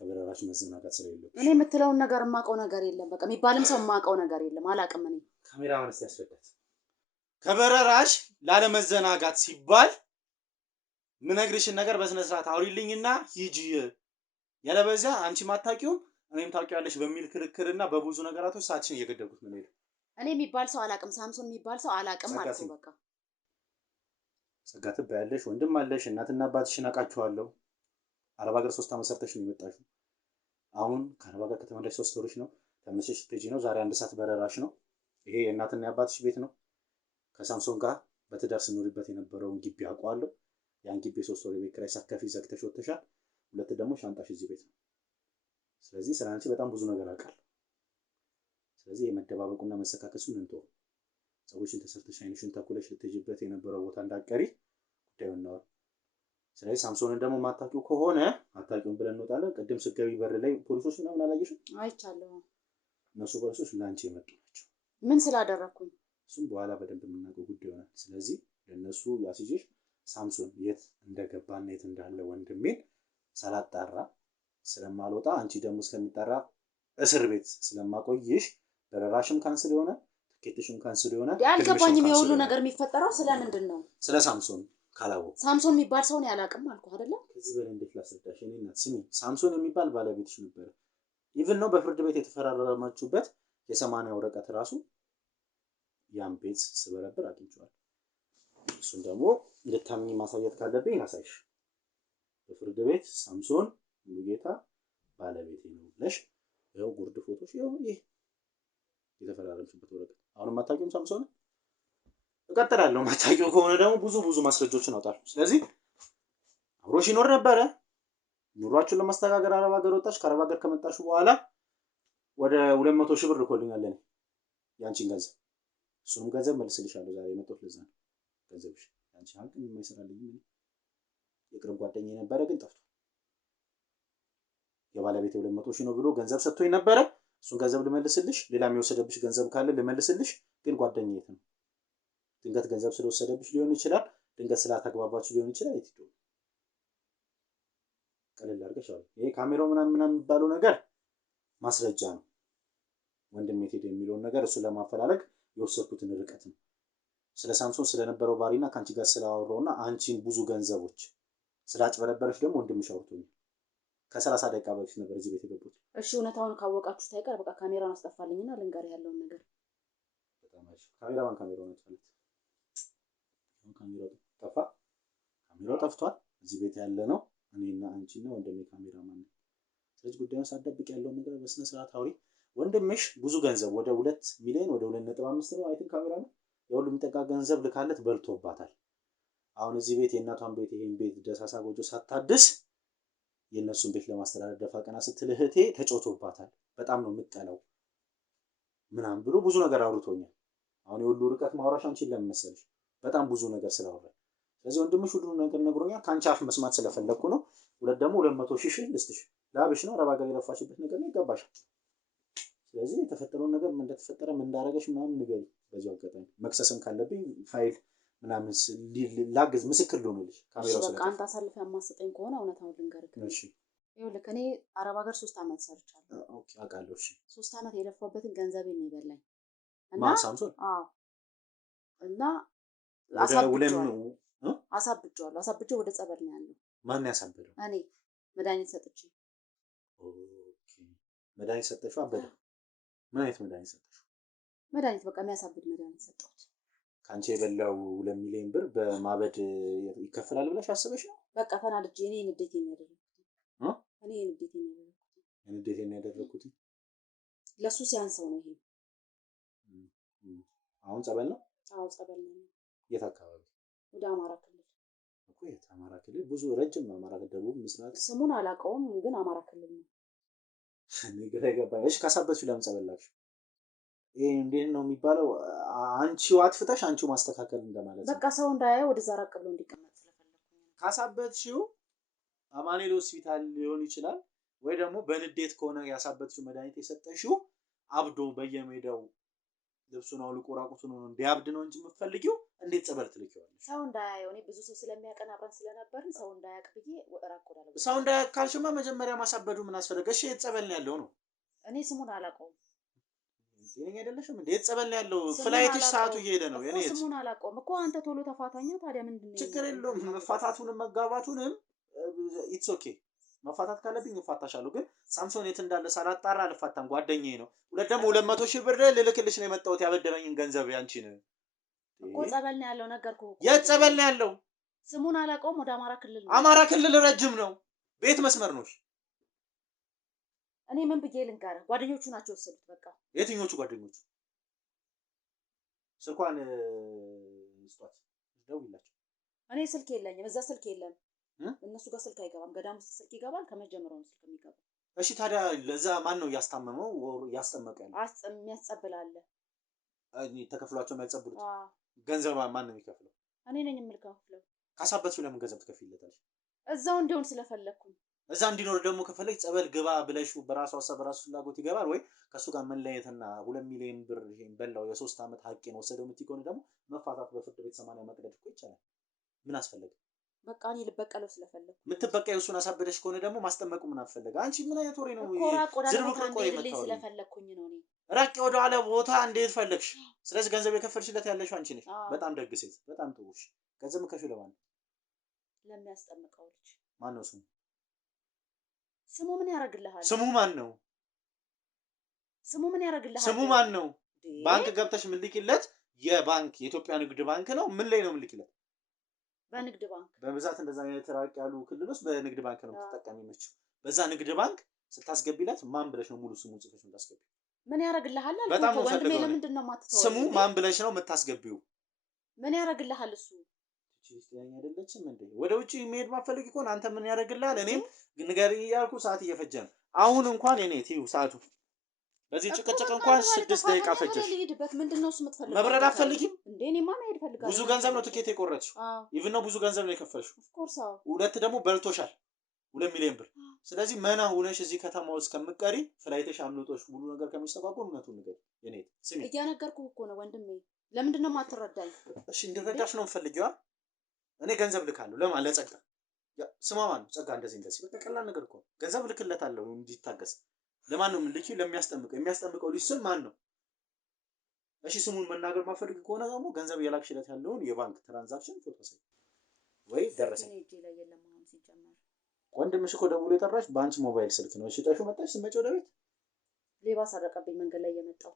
ከበረራሽ መዘናጋት ስለሌለብሽ። እኔ የምትለውን ነገር የማውቀው ነገር የለም። በቃ የሚባልም ሰው የማውቀው ነገር የለም። አላውቅም። እኔ ካሜራማን እስኪ ያስረዳት። ከበረራሽ ላለመዘናጋት ሲባል ምነግርሽን ነገር በስነ ስርዓት አውሪልኝና ሂጂ። ያለበዚያ አንቺ ማታቂውም እኔም ታውቂያለሽ በሚል ክርክርና በብዙ ነገራቶች ሰዓትሽን እየገደልኩት ነው የምሄደው። እኔ የሚባል ሰው አላቅም፣ ሳምሶን የሚባል ሰው አላቅም አልኩ። በቃ ጸጋ ትባያለሽ፣ ወንድም አለሽ፣ እናትና አባትሽን አውቃችኋለሁ። አረብ ሀገር 3 ዓመት ሰርተሽ ነው የመጣሽው። አሁን ከአረብ ሀገር ከተመለስሽ 3 ወርሽ ነው። ተመልሰሽ ስትሄጂ ነው። ዛሬ 1 ሰዓት በረራሽ ነው። ይሄ የእናትና የአባትሽ ቤት ነው። ከሳምሶን ጋር በትዳር ስኖሪበት የነበረውን ግቢ አውቀዋለሁ። ያን ግቢ 3 ወር የቤት ኪራይ ሳትከፊ ዘግተሽ ወጥተሻል። 2 ደግሞ ሻንጣሽ እዚህ ቤት ነው። ስለዚህ ስለ አንቺ በጣም ብዙ ነገር አውቃለሁ። ስለዚህ የመደባበቁና መሰካከሱን እንተው። ሰዎችን ተሰርተሽ አይንሽን ተኩለሽ ልትሄጂበት የነበረው ቦታ እንዳትቀሪ ጉዳዩን ነው። ስለዚህ ሳምሶንን ደግሞ ማታውቂው ከሆነ አታውቂውም ብለን እንወጣለን። ቅድም ስትገቢ በር ላይ ፖሊሶች ምናምን አላየሽም? አይቻለሁ። እነሱ ፖሊሶች ለአንቺ የመጡ ናቸው። ምን ስላደረኩኝ? እሱም በኋላ በደንብ የምናውቀው ጉዳይ ይሆናል። ስለዚህ ለእነሱ ያስይዤሽ ሳምሶን የት እንደገባና የት እንዳለ ወንድሜን ሳላጣራ ስለማልወጣ አንቺ ደግሞ እስከሚጠራ እስር ቤት ስለማቆይሽ በረራሽም ካንስል ይሆናል፣ ትኬትሽም ካንስል ይሆናል። አልገባኝም። የሁሉ ነገር የሚፈጠረው ስለምንድን ነው? ስለ ሳምሶን ካላወቅሽ ሳምሶን የሚባል ሰውን ያላቅም አልኩ አይደለ? ከዚህ በላይ እንዴት ላስረዳሽ? እኔ እናት ስሚ፣ ሳምሶን የሚባል ባለቤትሽ ነበረ። ኢቭን ነው በፍርድ ቤት የተፈራረማችሁበት የ80 ወረቀት ራሱ ያን ቤት ስበረብር አግኝቼዋለሁ። እሱን ደግሞ እንድታምኚ ማሳየት ካለብኝ ላሳይሽ። በፍርድ ቤት ሳምሶን ሙሉጌታ ባለቤቴ ነው ብለሽ ይኸው ጉርድ ፎቶሽ ይኸው ይሄ የተፈራረምሽበት ወረቀት። አሁንም አታውቂውም ሳምሶን? እቀጥላለሁ። ማታውቂው ከሆነ ደግሞ ብዙ ማስረጃዎችን አውጣለሁ። ስለዚህ አብሮሽ ይኖር ነበረ። ኑሯችሁን ለማስተካከል አረብ ሀገር ወጣሽ። ከአረብ ሀገር ከመጣሽ በኋላ ወደ 200 ሺህ ብር ልኮልኛል እኔ ያንቺን ገንዘብ። እሱንም ገንዘብ መልስልሻለሁ። ዛሬ የመጣሁት ለዛ ነው። ገንዘብሽ ያንቺ ሀቅ የማይሰራልኝ የቅርብ ጓደኛዬ ነበረ፣ ግን ጠፍቷል። የባለቤቴ 200 ሺህ ነው ብሎ ገንዘብ ሰጥቶኝ ነበረ። እሱን ገንዘብ ልመልስልሽ፣ ሌላም የወሰደብሽ ገንዘብ ካለ ልመልስልሽ። ግን ጓደኛዬ የት ነው? ድንገት ገንዘብ ስለወሰደብሽ ሊሆን ይችላል፣ ድንገት ስላተግባባችሁ ሊሆን ይችላል። የት ሄዶ? ቀለል አድርገሽ አውሪ። ይሄ ካሜራው ምናምን የሚባለው ነገር ማስረጃ ነው። ወንድሜ የት ሄደ የሚለውን ነገር እሱን ለማፈላለግ የወሰድኩትን ርቀት ነው። ስለ ሳምሶን ስለነበረው ባሪና ከአንቺ ጋር ስላወራውና አንቺን ብዙ ገንዘቦች ስላጭበረበረች ደግሞ ወንድምሽ አውርቶኛል። ከ30 ደቂቃ በፊት ነበር እዚህ ቤት የገቡት። እሺ እውነታውን ካወቃችሁት አይቀር በቃ ካሜራውን አስጠፋልኝና ልንገር ያለውን ነገር። በጣም አሪፍ። ካሜራውን አጥፋለት። ካሜራው ጠፋ። ካሜራው ጠፍቷል። እዚህ ቤት ያለ ነው እኔና አንቺና ወንድሜ ካሜራማን ነው። ስለዚህ ጉዳዩን ሳትደብቅ ያለውን ነገር በስነ ስርዓት አውሪ። ወንድምሽ ብዙ ገንዘብ ወደ 2 ሚሊዮን ወደ 2.5 ነው አይተን ካሜራ ነው የሁሉ የሚጠጋ ገንዘብ ልካለት በልቶባታል። አሁን እዚህ ቤት የእናቷን ቤት ይሄን ቤት ደሳሳ ጎጆ ሳታድስ የእነሱን ቤት ለማስተዳደር ደፋ ቀና ስትል እህቴ ተጮቶባታል። በጣም ነው የምጠላው ምናምን ብሎ ብዙ ነገር አውርቶኛል። አሁን የሁሉ ርቀት ማውራሽ አንቺን ለምን መሰለሽ? በጣም ብዙ ነገር ስላወራ። ስለዚህ ወንድምሽ ሁሉ ነገር ነግሮኛል። ከአንቺ አፍ መስማት ስለፈለኩ ነው። ሁለት ደግሞ 200 ሺህ ልስጥሽ። ላብሽ ነው አረብ ሀገር የለፋሽበት ነገር ነው ይገባሻል። ስለዚህ የተፈጠረውን ነገር ምን እንደተፈጠረ ምን እንዳደረገሽ ምናምን ንገሪ። በዚሁ አጋጣሚ መክሰስም ካለብኝ ፋይል ምናምን ላግዝ ምስክር ልሆንልሽ። ካሜራው በቃ አንተ አሳልፈ የማሰጠኝ ከሆነ እውነታውን ልንገርህ። እሺ ይኸውልህ እኔ አረብ ሀገር 3 ዓመት ሰርቻለሁ። ኦኬ አውቃለሁ። እሺ 3 ዓመት የለፋሁበትን ገንዘቤን ነው የበላኝ እና ሳምሶን አዎ እና አሳብጬዋለሁ። ወደ ጸበል ነው ያለው። ማን ያሳበደው? እኔ መድኃኒት ሰጥቼ። ኦኬ መድኃኒት ሰጠሽው? አበደ? ምን አይነት መድኃኒት ሰጠሽው? መድኃኒት በቃ የሚያሳብድ መድኃኒት ሰጠሁት። ከአንቺ የበላው 2 ሚሊዮን ብር በማበድ ይከፈላል ብለሽ አስበሽ ነው? በቃ ተናድጄ እኔ ንዴቴን ያደረኩት ለሱ ሲያንሰው ነው ይሄ። አሁን ጸበል ነው? አዎ ጸበል ነው። የት አካባቢ? ወደ አማራ ክልል እኮ። የት አማራ ክልል? ብዙ ረጅም ነው። አማራ ክልል፣ ደቡብ፣ ምስራቅ። ስሙን አላውቀውም ግን አማራ ክልል ነው። እኔ ግራ ይገባኝ። እሺ ካሳበትሽ ለምን ጸበላሽ? ይሄ እንዴት ነው የሚባለው? አንቺው አጥፍተሽ አንቺው ማስተካከል እንደማለት ነው። በቃ ሰው እንዳያየው ወደዛ ራቅ ብሎ እንዲቀመጥ ስለፈለኩኝ። ካሳበትሽው አማኑኤል ሆስፒታል ሊሆን ይችላል፣ ወይ ደግሞ በንዴት ከሆነ ያሳበትሽው መድኃኒት የሰጠሽው አብዶ በየሜዳው ልብሱን አውልቆ ራቁቱን ሆኖ እንዲያብድ ነው እንጂ የምትፈልጊው እንዴት ጸበል ትልኪዋለሽ? ሰው እንዳያየው። እኔ ብዙ ሰው ስለሚያቀን አብረን ስለነበርን ሰው እንዳያቅ ብዬ ራቅ ወዳለ። ሰው እንዳያቅ ካልሽማ መጀመሪያ ማሳበዱ ምን አስፈለገ? እሺ የት ጸበል ነው ያለው ነው? እኔ ስሙን አላውቀውም። ጤነኛ አይደለሽም እንዴ? የት ጸበል ነው ያለው? ፍላይትሽ ሰዓቱ እየሄደ ነው። እኔ ስሙን አላውቀውም እኮ አንተ ቶሎ ተፋታኛ። ታዲያ ምንድነው? ችግር የለውም መፋታቱንም መጋባቱንም ኢትስ ኦኬ። መፋታት ካለብኝ እፋታሻለሁ። ግን ሳምሶን የት እንዳለ ሳላጣራ አልፋታም። ጓደኛዬ ነው። ሁለት ደግሞ 200 ሺህ ብር ልልክልሽ ነው የመጣሁት ያበደረኝን ገንዘብ ያንቺን እኮ ጸበል ነው ያለው ነገርኩህ እኮ። የት ጸበል ነው ያለው? ስሙን አላውቀውም። ወደ አማራ ክልል ነው። አማራ ክልል ረጅም ነው። ቤት መስመር ነው። እኔ ምን ብዬ ልንገርህ? ጓደኞቹ ናቸው ወሰዱት። በቃ የትኞቹ ጓደኞቹ? ስልኳን ስጧት፣ ደውይላቸው። እኔ ስልክ የለኝም፣ እዛ ስልክ የለም። እነሱ ጋር ስልክ አይገባም። ገዳም ውስጥ ስልክ ይገባል። ከመጀመሪያው ነው ስልክ የሚገባው። እሺ ታዲያ ለዛ ማን ነው ያስታመመው? ያስጠመቀ ነው? የሚያስጸብላለ ተከፍሏቸው የሚያጸብሉት ገንዘብ ማን ነው የሚከፍለው? እኔ ነኝ የምልከፍለው። ካሳበትሽው ለምን ገንዘብ ትከፍይለታለሽ? እዛው እንዲሆን ስለፈለኩኝ። እዛ እንዲኖር ደግሞ ከፈለግሽ ጸበል ግባ ብለሽ በራሱ ሀሳብ በራሱ ፍላጎት ይገባል ወይ? ከሱ ጋር መለየትና 2 ሚሊዮን ብር ይሄን በላው የ3 ዓመት ሀቄን ወሰደው የምትይ ከሆነ ደግሞ መፋታት በፍርድ ቤት 80 መቅደድ እኮ ይቻላል። ምን አስፈለገ? በቃ እኔ ልበቀለው ስለፈለኩ። የምትበቀይ እሱን አሳበደሽ ከሆነ ደግሞ ማስጠመቁ ምን አስፈለገ? አንቺ ምን አይነት ወሬ ነው? ራቅ ወዳለ ቦታ እንድሄድልኝ ስለፈለኩኝ ነው። እኔ ራቅ ወዳለ ቦታ እንዴት ፈለግሽ? ስለዚህ ገንዘብ የከፈልሽለት ያለሽው አንቺ ነሽ። በጣም ደግ ሴት፣ በጣም ጥሩ። ገንዘብ ከፍለው ለማን? ለሚያስጠምቀው ልጅ። ማን ነው ስሙ? ስሙ ምን ያደርግልሃል? ስሙ ማን ነው? ስሙ ምን ያደርግልሃል? ስሙ ማን ነው? ባንክ ገብተሽ ምልክለት። የባንክ የኢትዮጵያ ንግድ ባንክ ነው። ምን ላይ ነው ምልክለት? በንግድ ባንክ። በብዛት እንደዛ አይነት ራቅ ያሉ ክልሎች በንግድ ባንክ ነው ተጠቃሚዎች። በዛ ንግድ ባንክ ስታስገቢላት ማን ብለሽ ነው ሙሉ ስሙ ጽፈሽ የምታስገቢው? ምን ያደርግልሃል? በጣም ነው ወንድሜ፣ ለምንድን ነው የማትተወው? ስሙ ማን ብለሽ ነው የምታስገቢው? ምን ያደርግልሃል እሱ? ክርስቲያን አይደለችም እንዴ? ወደ ውጪ መሄድ ማፈልግ ከሆነ አንተ ምን ያደርግልሃል? እኔም ንገሪኝ እያልኩ ሰዓት እየፈጀ ነው። አሁን እንኳን የኔ ቲዩ ሰዓቱ በዚህ ጭቅጭቅ እንኳን 6 ደቂቃ ፈጀሽ። ምንድነው እሱ የምትፈልገው? መብረር አትፈልጊም እንዴ? እኔማ መሄድ ፈልጋለሁ። ብዙ ገንዘብ ነው ትኬት የቆረጥሽው። ኢቭን ነው ብዙ ገንዘብ ነው የከፈልሽው። ኦፍ ኮርስ። ሁለት ደግሞ በልቶሻል፣ 2 ሚሊዮን ብር። ስለዚህ መና ሆነሽ እዚህ ከተማ ውስጥ ከምትቀሪ ፍላይትሽ አምልጦሽ ሁሉ ነገር ከሚስተጓጎል እውነቱን ንገሪ። የኔ ስሚ፣ እያነገርኩህ እኮ ነው ወንድሜ። ለምንድን ነው የማትረዳኝ? እሺ እንድረዳሽ ነው የምፈልጊዋ። እኔ ገንዘብ ልካለሁ። ለማን? ለጸጋ። ስሟ ማን ነው? ጸጋ። እንደዚህ በቃ ቀላል ነገር እኮ ገንዘብ ልክለታለሁ እንዲታገስ። ለማን ነው የምልኪው? ለሚያስጠምቀው። የሚያስጠምቀው ልጅ ስም ማን ነው? እሺ ስሙን መናገር ማፈልግ ከሆነ ደግሞ ገንዘብ የላክሽለት ያለውን የባንክ ትራንዛክሽን ፎቶ ሳይ ወይ ደረሰኝ። ወንድምሽ እኮ ደውሎ የጠራሽ በአንቺ ሞባይል ስልክ ነው። እሺ ጠሹ መጣሽ ስትመጪ ወደ ቤት ሌባ ሰረቀብኝ መንገድ ላይ የመጣው።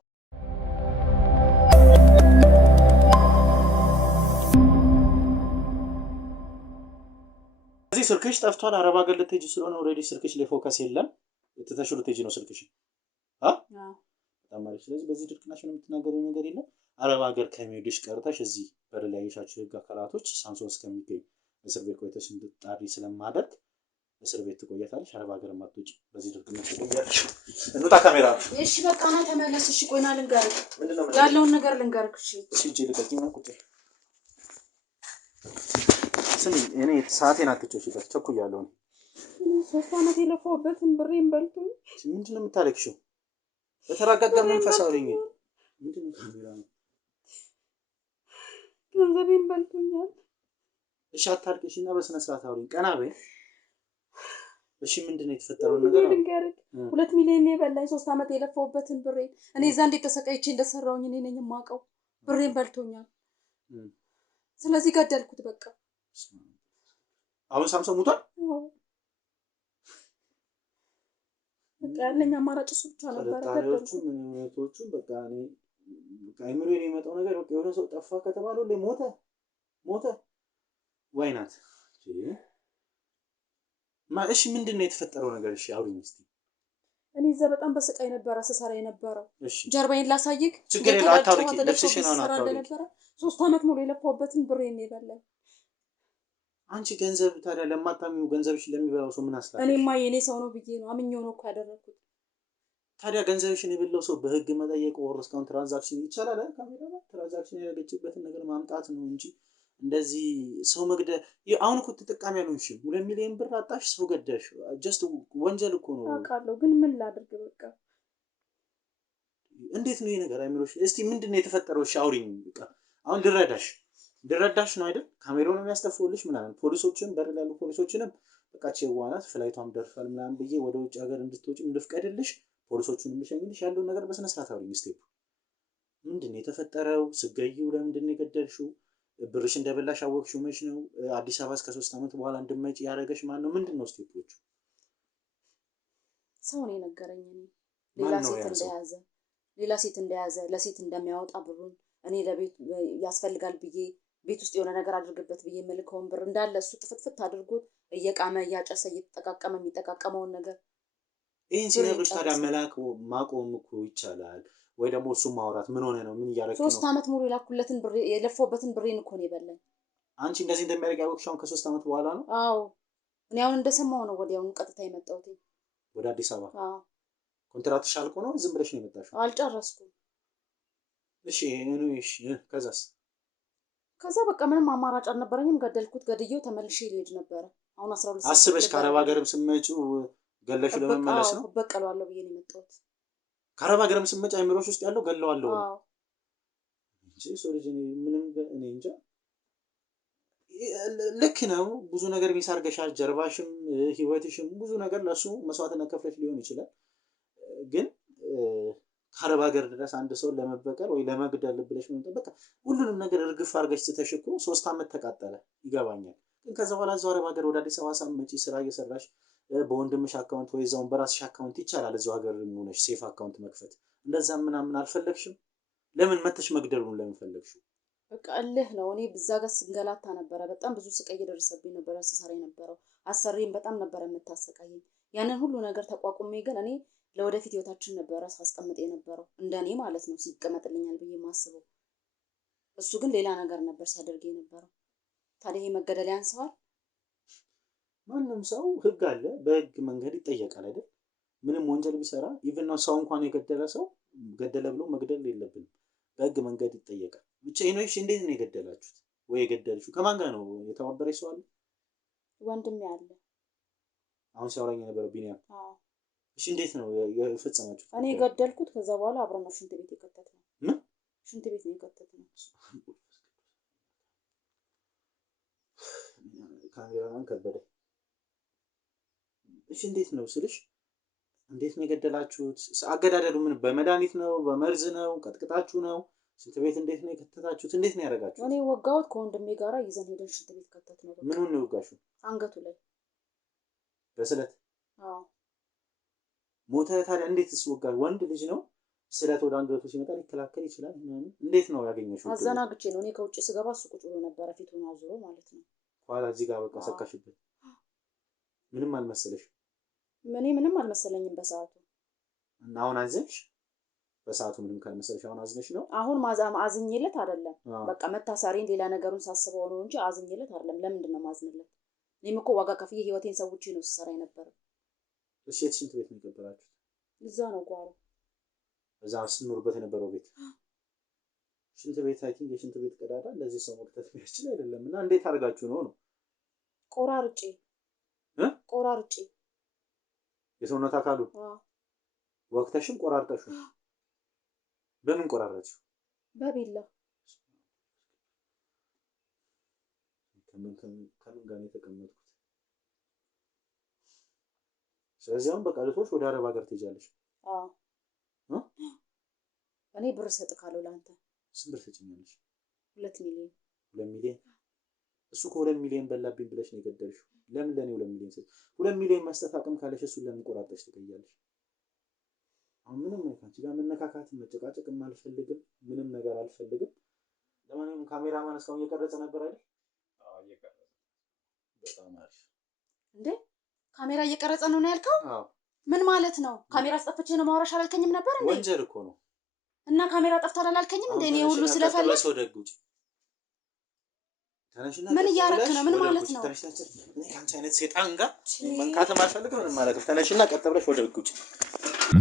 እዚህ ስልክሽ ጠፍቷል። አረብ ሀገር ልትሄጂ ስለሆነ ኦልሬዲ ስልክሽ ላይ ፎከስ የለም። ትተሽው ልትሄጂ ነው ስልክሽ። በጣም አሪፍ። ስለዚህ በዚህ ድርቅናሽ ነው የምትናገረው ነገር የለም። አረብ ሀገር ከሚሄድሽ ቀርተሽ እዚህ በር ላይ ያሻችሁ ህግ አካላቶች ሳምሶን እስከሚገኝ እስር ቤት ቆይተሽ እንድትጣሪ ስለማደርግ እስር ቤት ትቆያታለሽ። አረብ ሀገር ማትወጪ በዚህ ድርቅናሽ ትቆያለሽ። እንውጣ ካሜራ። እሺ በቃ ና ተመለስ። እሺ ቆይና ልንገርህ፣ ያለውን ነገር ልንገርህ። እሺ እጄ ልቀቂኝ ነው ቁጭ። ስሚ እኔ ሰዓቴን አትጮሽበት፣ ቸኩያለሁ። 3 ዓመት የለፋሁበትን ብሬን በልቶኝ። ምንድን ነው የምታለቅሽው? በተረጋጋ መንፈስ አውሪኝ። ምንድን ነው ካሜራ ነው? ገንዘቤን በልቶኛል። እሺ አታልቅሽ እና በስነ ስርዓት አውሪኝ። ቀና በይ። እሺ ምንድን ነው የተፈጠረው ነገር? 2 ሚሊዮን የበላኝ 3 ዓመት የለፋሁበትን ብሬን እኔ እዛ እንዴት ተሰቃይቼ እንደሰራሁኝ እኔ ነኝ የማውቀው። ብሬን በልቶኛል። ስለዚህ ገደልኩት በቃ። አሁን ሳምሶን ሙቷል። በቃ ያለኝ አማራጭ እሱ ብቻ ነበር። ገደልኩት። ምን ሁኔታዎቹ በቃ እኔ አይምሮ የሚመጣው ነገር በቃ የሆነ ሰው ጠፋ ከተባለ ሁሌ ሞተ ዋይናት። እሺ ምንድን ነው የተፈጠረው ነገር? እሺ አውሪኝ እስኪ። እኔ እዛ በጣም በስቃይ ነበረ ስሰራ የነበረው። እሺ ጀርባዬን ላሳይክ። ችግር የለም አታውሪኝ። ልብስሽን ነው አታውሪኝ። 3 ዓመት ሙሉ የለፋሁበትን ብሬን የበላኝ። አንቺ ገንዘብ ታዲያ ለማታሚው ገንዘብሽን ለሚበላው ሰው ምን አስላለ? እኔማ የኔ ሰው ነው ብዬ ነው አምኜው ነው እኮ ያደረኩት። ታዲያ ገንዘብሽን የበላው ሰው በህግ መጠየቅ ወር እስካሁን ትራንዛክሽን ይቻላል አይደል? ካሜራ ትራንዛክሽን ያደረገችበትን ነገር ማምጣት ነው እንጂ እንደዚህ ሰው መግደል አሁን እኮ ተጠቃሚ አልሆንሽም። 2 ሚሊዮን ብር አጣሽ፣ ሰው ገደልሽ። ጀስት ወንጀል እኮ ነው። አውቃለሁ ግን ምን ላድርግ በቃ። እንዴት ነው ይሄ ነገር አይምሮሽ? እስቲ ምንድነው የተፈጠረው? እሺ አውሪኝ በቃ። አሁን ልረዳሽ ነው አይደል? ካሜራውን የሚያስጠፉልሽ ምናምን ፖሊሶችን በር ላይ ያሉ ፖሊሶችንም በቃ ቼዋናት ፍላይቷም ደርሷል ምናምን ብዬ ወደ ውጭ ሀገር እንድትወጪ እንድፍቀድልሽ ፖሊሶቹን እንድሸኝልሽ ያለውን ነገር በስነ ስርዓት አውሪኝ። ስቴፕ ምንድነው የተፈጠረው? ስገይው ለምንድን ነው የገደልሽው? ብርሽ እንደበላሽ አወቅሽው መች ነው? አዲስ አበባ እስከ 3 ዓመት በኋላ እንድትመጪ ያደረገሽ ማን ነው? ምንድነው ስቴፖቹ? ሰው ነው የነገረኝ። ሌላ ሴት እንደያዘ ለሴት እንደሚያወጣ ብሩን እኔ ለቤት ያስፈልጋል ብዬ ቤት ውስጥ የሆነ ነገር አድርግበት ብዬ መልከውን ብር እንዳለ እሱ ጥፍጥፍት አድርጎት እየቃመ እያጨሰ እየተጠቃቀመ የሚጠቃቀመውን ነገር ይህን ሲነግሩሽ ታዲያ መላክ ማቆም እኮ ይቻላል ወይ ደግሞ እሱ ማውራት ምን ሆነ ነው ምን እያደረግሽ ነው? 3 ዓመት ሙሉ የላኩለትን ብር የለፈውበትን ብሬን እኮ ነው የበላኝ። አንቺ እንደዚህ እንደሚያደርግ ያወቅሽ አሁን ከ3 ዓመት በኋላ ነው? አዎ እኔ አሁን እንደሰማሁ ነው ወዲያውኑ ቀጥታ የመጣሁት ወደ አዲስ አበባ። አዎ ኮንትራትሽ አልቆ ነው ዝም ብለሽ ነው የመጣሽው? አልጨረስኩም። እሺ ከዛስ? ከዛ በቃ ምንም አማራጭ አልነበረኝም። ገደልኩት። ገድዬው ተመልሼ ልሄድ ነበረ። አሁን 12 አስበሽ ከአረብ ሀገርም ስትመጪው ገለሽ ለመመለስ ነው? በቀለዋለሁ ብዬ ነው የመጣሁት። ከአረብ ሀገርም ስትመጪ አይምሮሽ ውስጥ ያለው ገለዋለሁ አዎ እንጂ ሰው ልጅ ምንም እኔ እንጃ። ልክ ነው። ብዙ ነገር ሚስ አድርገሻል። ጀርባሽም ህይወትሽም ብዙ ነገር ለሱ መስዋዕትነት ከፍለሽ ሊሆን ይችላል። ግን ከአረብ ሀገር ድረስ አንድ ሰው ለመበቀል ወይ ለመግደል ብለሽ ነው በቃ ሁሉንም ነገር እርግፍ አድርገሽ ስትተሽኩ 3 ዓመት ተቃጠለ ይገባኛል። ግን ከዛ በኋላ እዛው አረብ ሀገር ወደ አዲስ አበባ ሳትመጪ ስራ እየሰራሽ በወንድምሽ አካውንት ወይ እዛውን በራስሽ አካውንት ይቻላል እዛው ሀገር ሆነሽ ሴፍ አካውንት መክፈት እንደዛ ምናምን አልፈለግሽም? ለምን መተሽ መግደሉን ለምን ፈለግሽው? በቃ እልህ ነው። እኔ ብዛ ጋር ስንገላታ ነበረ። በጣም ብዙ ስቃይ እየደረሰብኝ ነበረ ስሰራ የነበረው። አሰሪም በጣም ነበረ የምታሰቃየኝ። ያንን ሁሉ ነገር ተቋቁሜ ግን እኔ ለወደፊት ህይወታችን ነበረ ሳስቀምጥ የነበረው እንደኔ ማለት ነው ሲቀመጥልኛል ብዬ ማስበው። እሱ ግን ሌላ ነገር ነበር ሲያደርግ የነበረው። ታዲያ ይሄ መገደል ያንሰዋል? ማንም ሰው ህግ አለ፣ በህግ መንገድ ይጠየቃል አይደል? ምንም ወንጀል ቢሰራ ኢቭን ነው ሰው እንኳን የገደለ ሰው ገደለ ብሎ መግደል የለብንም። በህግ መንገድ ይጠየቃል። ብቻ ይኖርሽ እንዴት ነው የገደላችሁት? ወይ የገደልሽው ከማን ጋር ነው? የተባበረሽ ሰው አለ? ወንድሜ አለ። አሁን ሲያወራኝ የነበረው ቢኒያም። አዎ። እሺ እንዴት ነው የፈጸማችሁት? እኔ ገደልኩት። ከዛ በኋላ አብረን ሽንት ቤት የከተትነው። ምን ሽንት ቤት ነው የከተትነው? ካሜራማን ከበደ። እሺ እንዴት ነው ስልሽ እንዴት ነው የገደላችሁት? አገዳደሉ ምን በመድኃኒት ነው በመርዝ ነው ቀጥቅጣችሁ ነው? ሽንት ቤት እንዴት ነው የከተታችሁት? እንዴት ነው ያደረጋችሁት? እኔ ወጋሁት። ከወንድሜ ጋራ ይዘን ሄደን ሽንት ቤት ከተትነው። ምኑን ነው የወጋሽው? አንገቱ ላይ በስለት። አዎ። ሞተ። ታዲያ እንዴትስ ወጋሽ? ወንድ ልጅ ነው ስለት ወደ አንገቱ ሲመጣ ሊከላከል ይችላል። እንዴት ነው ያገኘሽው? አዘናግቼ ነው። እኔ ከውጭ ስገባ እሱ ቁጭ ብሎ ነበረ ፊቱን አዙሮ ማለት ነው። ኋላ እዚህ ጋር በቃ ሰካሽበት። ምንም አልመሰለሽም? እኔ ምንም አልመሰለኝም በሰዓቱ። እና አሁን አዘንሽ? በሰዓቱ ምንም ካልመሰለሽ አሁን አዝነሽ ነው? አሁን አዝኜለት አይደለም። በቃ መታሰሪን ሌላ ነገሩን ሳስበው ነው እንጂ አዝኜለት አይደለም። ለምንድን ነው ማዝንለት? እኔም እኮ ዋጋ ከፍዬ ህይወቴን ሰውቼ ነው ስሰራ የነበረው። እሺ የት ሽንት ቤት ነው የቀበራችሁት? እዛ ነው ጓሮ። እዛ ስንኖርበት የነበረው ቤት ሽንት ቤት አይ ቲንክ የሽንት ቤት ቀዳዳ እንደዚህ ሰው መክተት የሚያስችል አይደለም። እና እንዴት አድርጋችሁ ነው? ቆራርጬ የሰውነት አካሉ ወቅተሽም ቆራርጠሽው? በምን ቆራረጥሽው? በቢላ። ከምን ጋር ነው የተቀመጥኩት? ስለዚህ አሁን በቃ ልቶሽ ወደ አረብ ሀገር ትሄጃለሽ? አዎ። እኔ ብር እሰጥካለሁ ለአንተ። ስንት ብር ትሰጪኛለሽ? 2 ሚሊዮን። 2 ሚሊዮን? እሱ ከ2 ሚሊዮን በላብኝ ብለሽ ነው የገደልሽው። ለምን ለኔ 2 ሚሊዮን ሰጥ? 2 ሚሊዮን መስጠት አቅም ካለሽ እሱን ለምን ቆራጠሽ ትገያለሽ? አሁን ምንም ከአንቺ ጋር መነካካት መጨቃጨቅም አልፈልግም። ምንም ነገር አልፈልግም። ለማንኛውም ካሜራማን እስካሁን እየቀረጸ ነበር አይደል? አዎ እየቀረጸ። በጣም አሪፍ። እንዴ ካሜራ እየቀረጸ ነው ያልከው? አዎ። ምን ማለት ነው? ካሜራ አስጠፍቼ ነው ማውራሽ አላልከኝም ነበር እንዴ? ወንጀል እኮ ነው። እና ካሜራ ጠፍቷል አላልከኝም እንዴ? እኔ ሁሉ ስለፈለግ ምን እያደረክ ነው? ምን ማለት ነው? እኔ ከአንቺ አይነት ሴጣን ጋር መንካትም አልፈልግም ምንም ማለት ነው። ተነሽና ቀጥ ብለሽ ወደ ህግ ውጪ።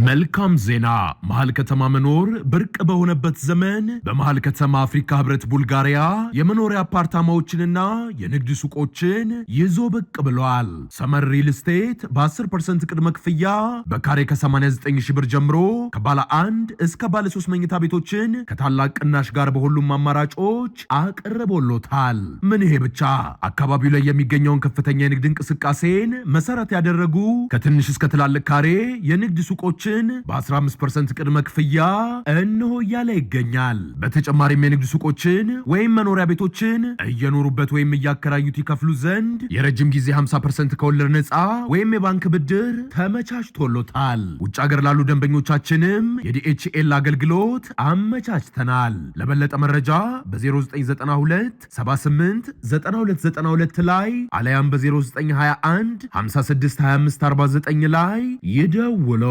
መልካም ዜና! መሃል ከተማ መኖር ብርቅ በሆነበት ዘመን በመሃል ከተማ አፍሪካ ህብረት ቡልጋሪያ የመኖሪያ አፓርታማዎችንና የንግድ ሱቆችን ይዞ ብቅ ብሏል። ሰመር ሪል ስቴት በ10% ቅድመ ክፍያ በካሬ ከ89 ሺህ ብር ጀምሮ ከባለ 1 እስከ ባለ 3 መኝታ ቤቶችን ከታላቅ ቅናሽ ጋር በሁሉም አማራጮች አቅርቦሎታል። ምን ይሄ ብቻ! አካባቢው ላይ የሚገኘውን ከፍተኛ የንግድ እንቅስቃሴን መሰረት ያደረጉ ከትንሽ እስከ ትላልቅ ካሬ የንግድ ሱቆች ሱቆችን በ15% ቅድመ ክፍያ እነሆ እያለ ይገኛል። በተጨማሪም የንግድ ሱቆችን ወይም መኖሪያ ቤቶችን እየኖሩበት ወይም እያከራዩት ይከፍሉ ዘንድ የረጅም ጊዜ 50% ከወለድ ነፃ ወይም የባንክ ብድር ተመቻችቶሎታል። ውጭ ሀገር ላሉ ደንበኞቻችንም የዲኤችኤል አገልግሎት አመቻችተናል። ለበለጠ መረጃ በ0992 78 9292 ላይ አለያም በ0921 56 25 49 ላይ ይደውሎ።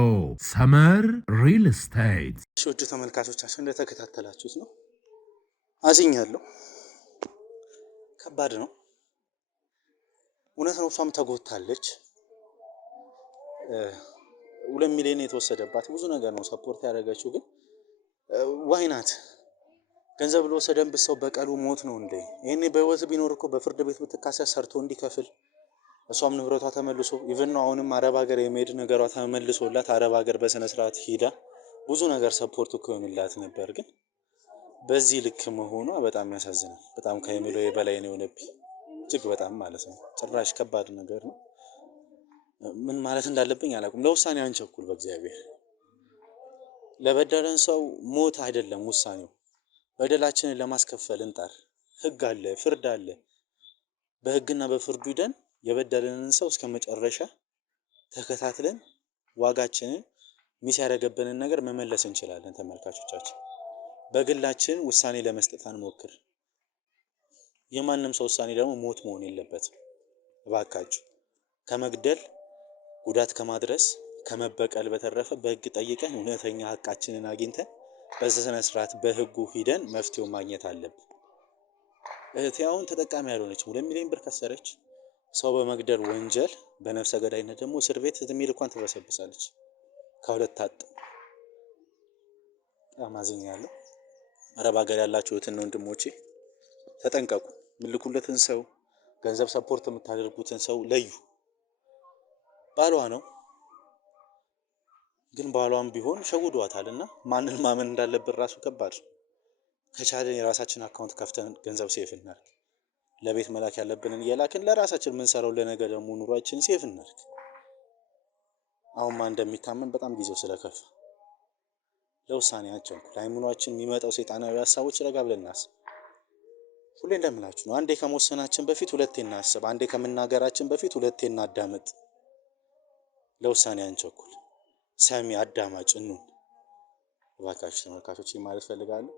ሰመር ሪል ስቴት። ውድ ተመልካቾቻችን እንደተከታተላችሁት ነው። አዝኛለሁ። ከባድ ነው። እውነት ነው። እሷም ተጎታለች። 2 ሚሊዮን የተወሰደባት ብዙ ነገር ነው ሰፖርት ያደረገችው። ግን ዋይናት ገንዘብ ለወሰደንበት ሰው በቀሉ ሞት ነው እንዴ? ይሄኔ በህይወት ቢኖር እኮ በፍርድ ቤት ብትካሰስ ሰርቶ እንዲከፍል እሷም ንብረቷ ተመልሶ ኢቭን ነው አሁንም አረብ ሀገር የመሄድ ነገሯ ተመልሶላት አረብ ሀገር በስነ ስርዓት ሄዳ ብዙ ነገር ሰፖርት እኮ ይሆንላት ነበር። ግን በዚህ ልክ መሆኗ በጣም ያሳዝናል። በጣም ከሚለው በላይ ነው የሆነብኝ፣ እጅግ በጣም ማለት ነው። ጭራሽ ከባድ ነገር ነው። ምን ማለት እንዳለብኝ አላውቅም። ለውሳኔ አንቸኩል። በእግዚአብሔር ለበደለን ሰው ሞት አይደለም ውሳኔው፣ በደላችንን ለማስከፈል እንጣር። ህግ አለ፣ ፍርድ አለ። በህግና በፍርዱ ሂደን የበደለንን ሰው እስከ መጨረሻ ተከታትለን ዋጋችንን ሚስ ያደረገብንን ነገር መመለስ እንችላለን። ተመልካቾቻችን በግላችን ውሳኔ ለመስጠት አንሞክር። የማንም ሰው ውሳኔ ደግሞ ሞት መሆን የለበትም። እባካችሁ ከመግደል ጉዳት ከማድረስ ከመበቀል በተረፈ በህግ ጠይቀን እውነተኛ ሀቃችንን አግኝተን በስነ ስርዓት በህጉ ሂደን መፍትሄው ማግኘት አለብን። እህቴ አሁን ተጠቃሚ ያልሆነች 2 ሚሊዮን ብር ከሰረች። ሰው በመግደል ወንጀል በነፍሰ ገዳይነት ደግሞ እስር ቤት እድሜ ልኳን ትበሰብሳለች። ከሁለት ታጥ በጣም አዝኛለሁ። አረብ ሀገር ያላችሁ እህትና ወንድሞቼ ተጠንቀቁ። ምልኩለትን ሰው ገንዘብ ሰፖርት የምታደርጉትን ሰው ለዩ። ባሏ ነው፣ ግን ባሏም ቢሆን ሸውዷታልና ማንን ማመን እንዳለብን ራሱ ከባድ። ከቻለን የራሳችን አካውንት ከፍተን ገንዘብ ሴፍ እናድርግ። ለቤት መላክ ያለብንን እየላክን ለራሳችን የምንሰራው ለነገ ደግሞ ኑሯችን ሴፍ እናድርግ። አሁን ማን እንደሚታመን በጣም ጊዜው ስለከፋ ለውሳኔ አንቸኩል። አይምሯችን የሚመጣው ሰይጣናዊ ሀሳቦች ረጋ ብለን እናስብ። ሁሌ እንደምላችሁ ነው። አንዴ ከመወሰናችን በፊት ሁለቴ እናስብ። አንዴ ከመናገራችን በፊት ሁለቴ እናዳምጥ። ለውሳኔ አንቸኩል። ሰሚ አዳማጭ እንሁን። እባካችሁ ተመልካቾች ማለት ፈልጋለሁ።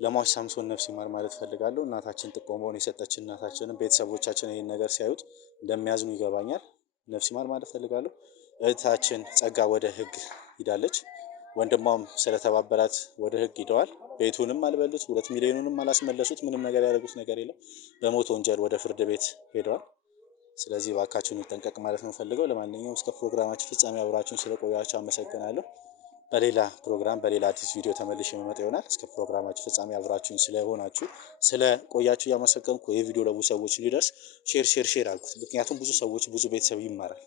ለሟች ሳምሶን ነፍስ ይማር ማለት ፈልጋለሁ። እናታችን ጥቆማውን የሰጠችን እናታችንን ቤተሰቦቻችን ይሄን ነገር ሲያዩት እንደሚያዝኑ ይገባኛል። ነፍስ ይማር ማለት ፈልጋለሁ። እህታችን ጸጋ ወደ ህግ ሂዳለች። ወንድሟም ስለተባበራት ወደ ህግ ሂደዋል። ቤቱንም አልበሉት፣ 2 ሚሊዮኑንም አላስመለሱት። ምንም ነገር ያደረጉት ነገር የለም። በሞት ወንጀል ወደ ፍርድ ቤት ሄደዋል። ስለዚህ እባካችሁን እንጠንቀቅ ማለት ነው ፈልገው። ለማንኛውም እስከ ፕሮግራማችን ፍጻሜ አብራችሁን ስለቆያችሁ አመሰግናለሁ። በሌላ ፕሮግራም በሌላ አዲስ ቪዲዮ ተመልሼ የመጣ ይሆናል። እስከ ፕሮግራማችን ፍጻሜ አብራችሁን ስለሆናችሁ ስለቆያችሁ እያመሰገንኩ ይህ ቪዲዮ ለብዙ ሰዎች እንዲደርስ ሼር አልኩት። ምክንያቱም ብዙ ሰዎች ብዙ ቤተሰብ ይማራል።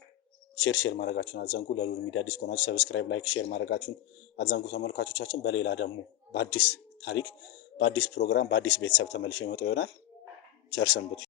ሼር ማድረጋችሁን አትዘንጉ። ለሉል ሚዲያ አዲስ ከሆናችሁ ሰብስክራይብ፣ ላይክ፣ ሼር ማድረጋችሁን አትዘንጉ ተመልካቾቻችን። በሌላ ደግሞ በአዲስ ታሪክ በአዲስ ፕሮግራም በአዲስ ቤተሰብ ተመልሼ የመጣ ይሆናል። ቸር ሰንብቱ።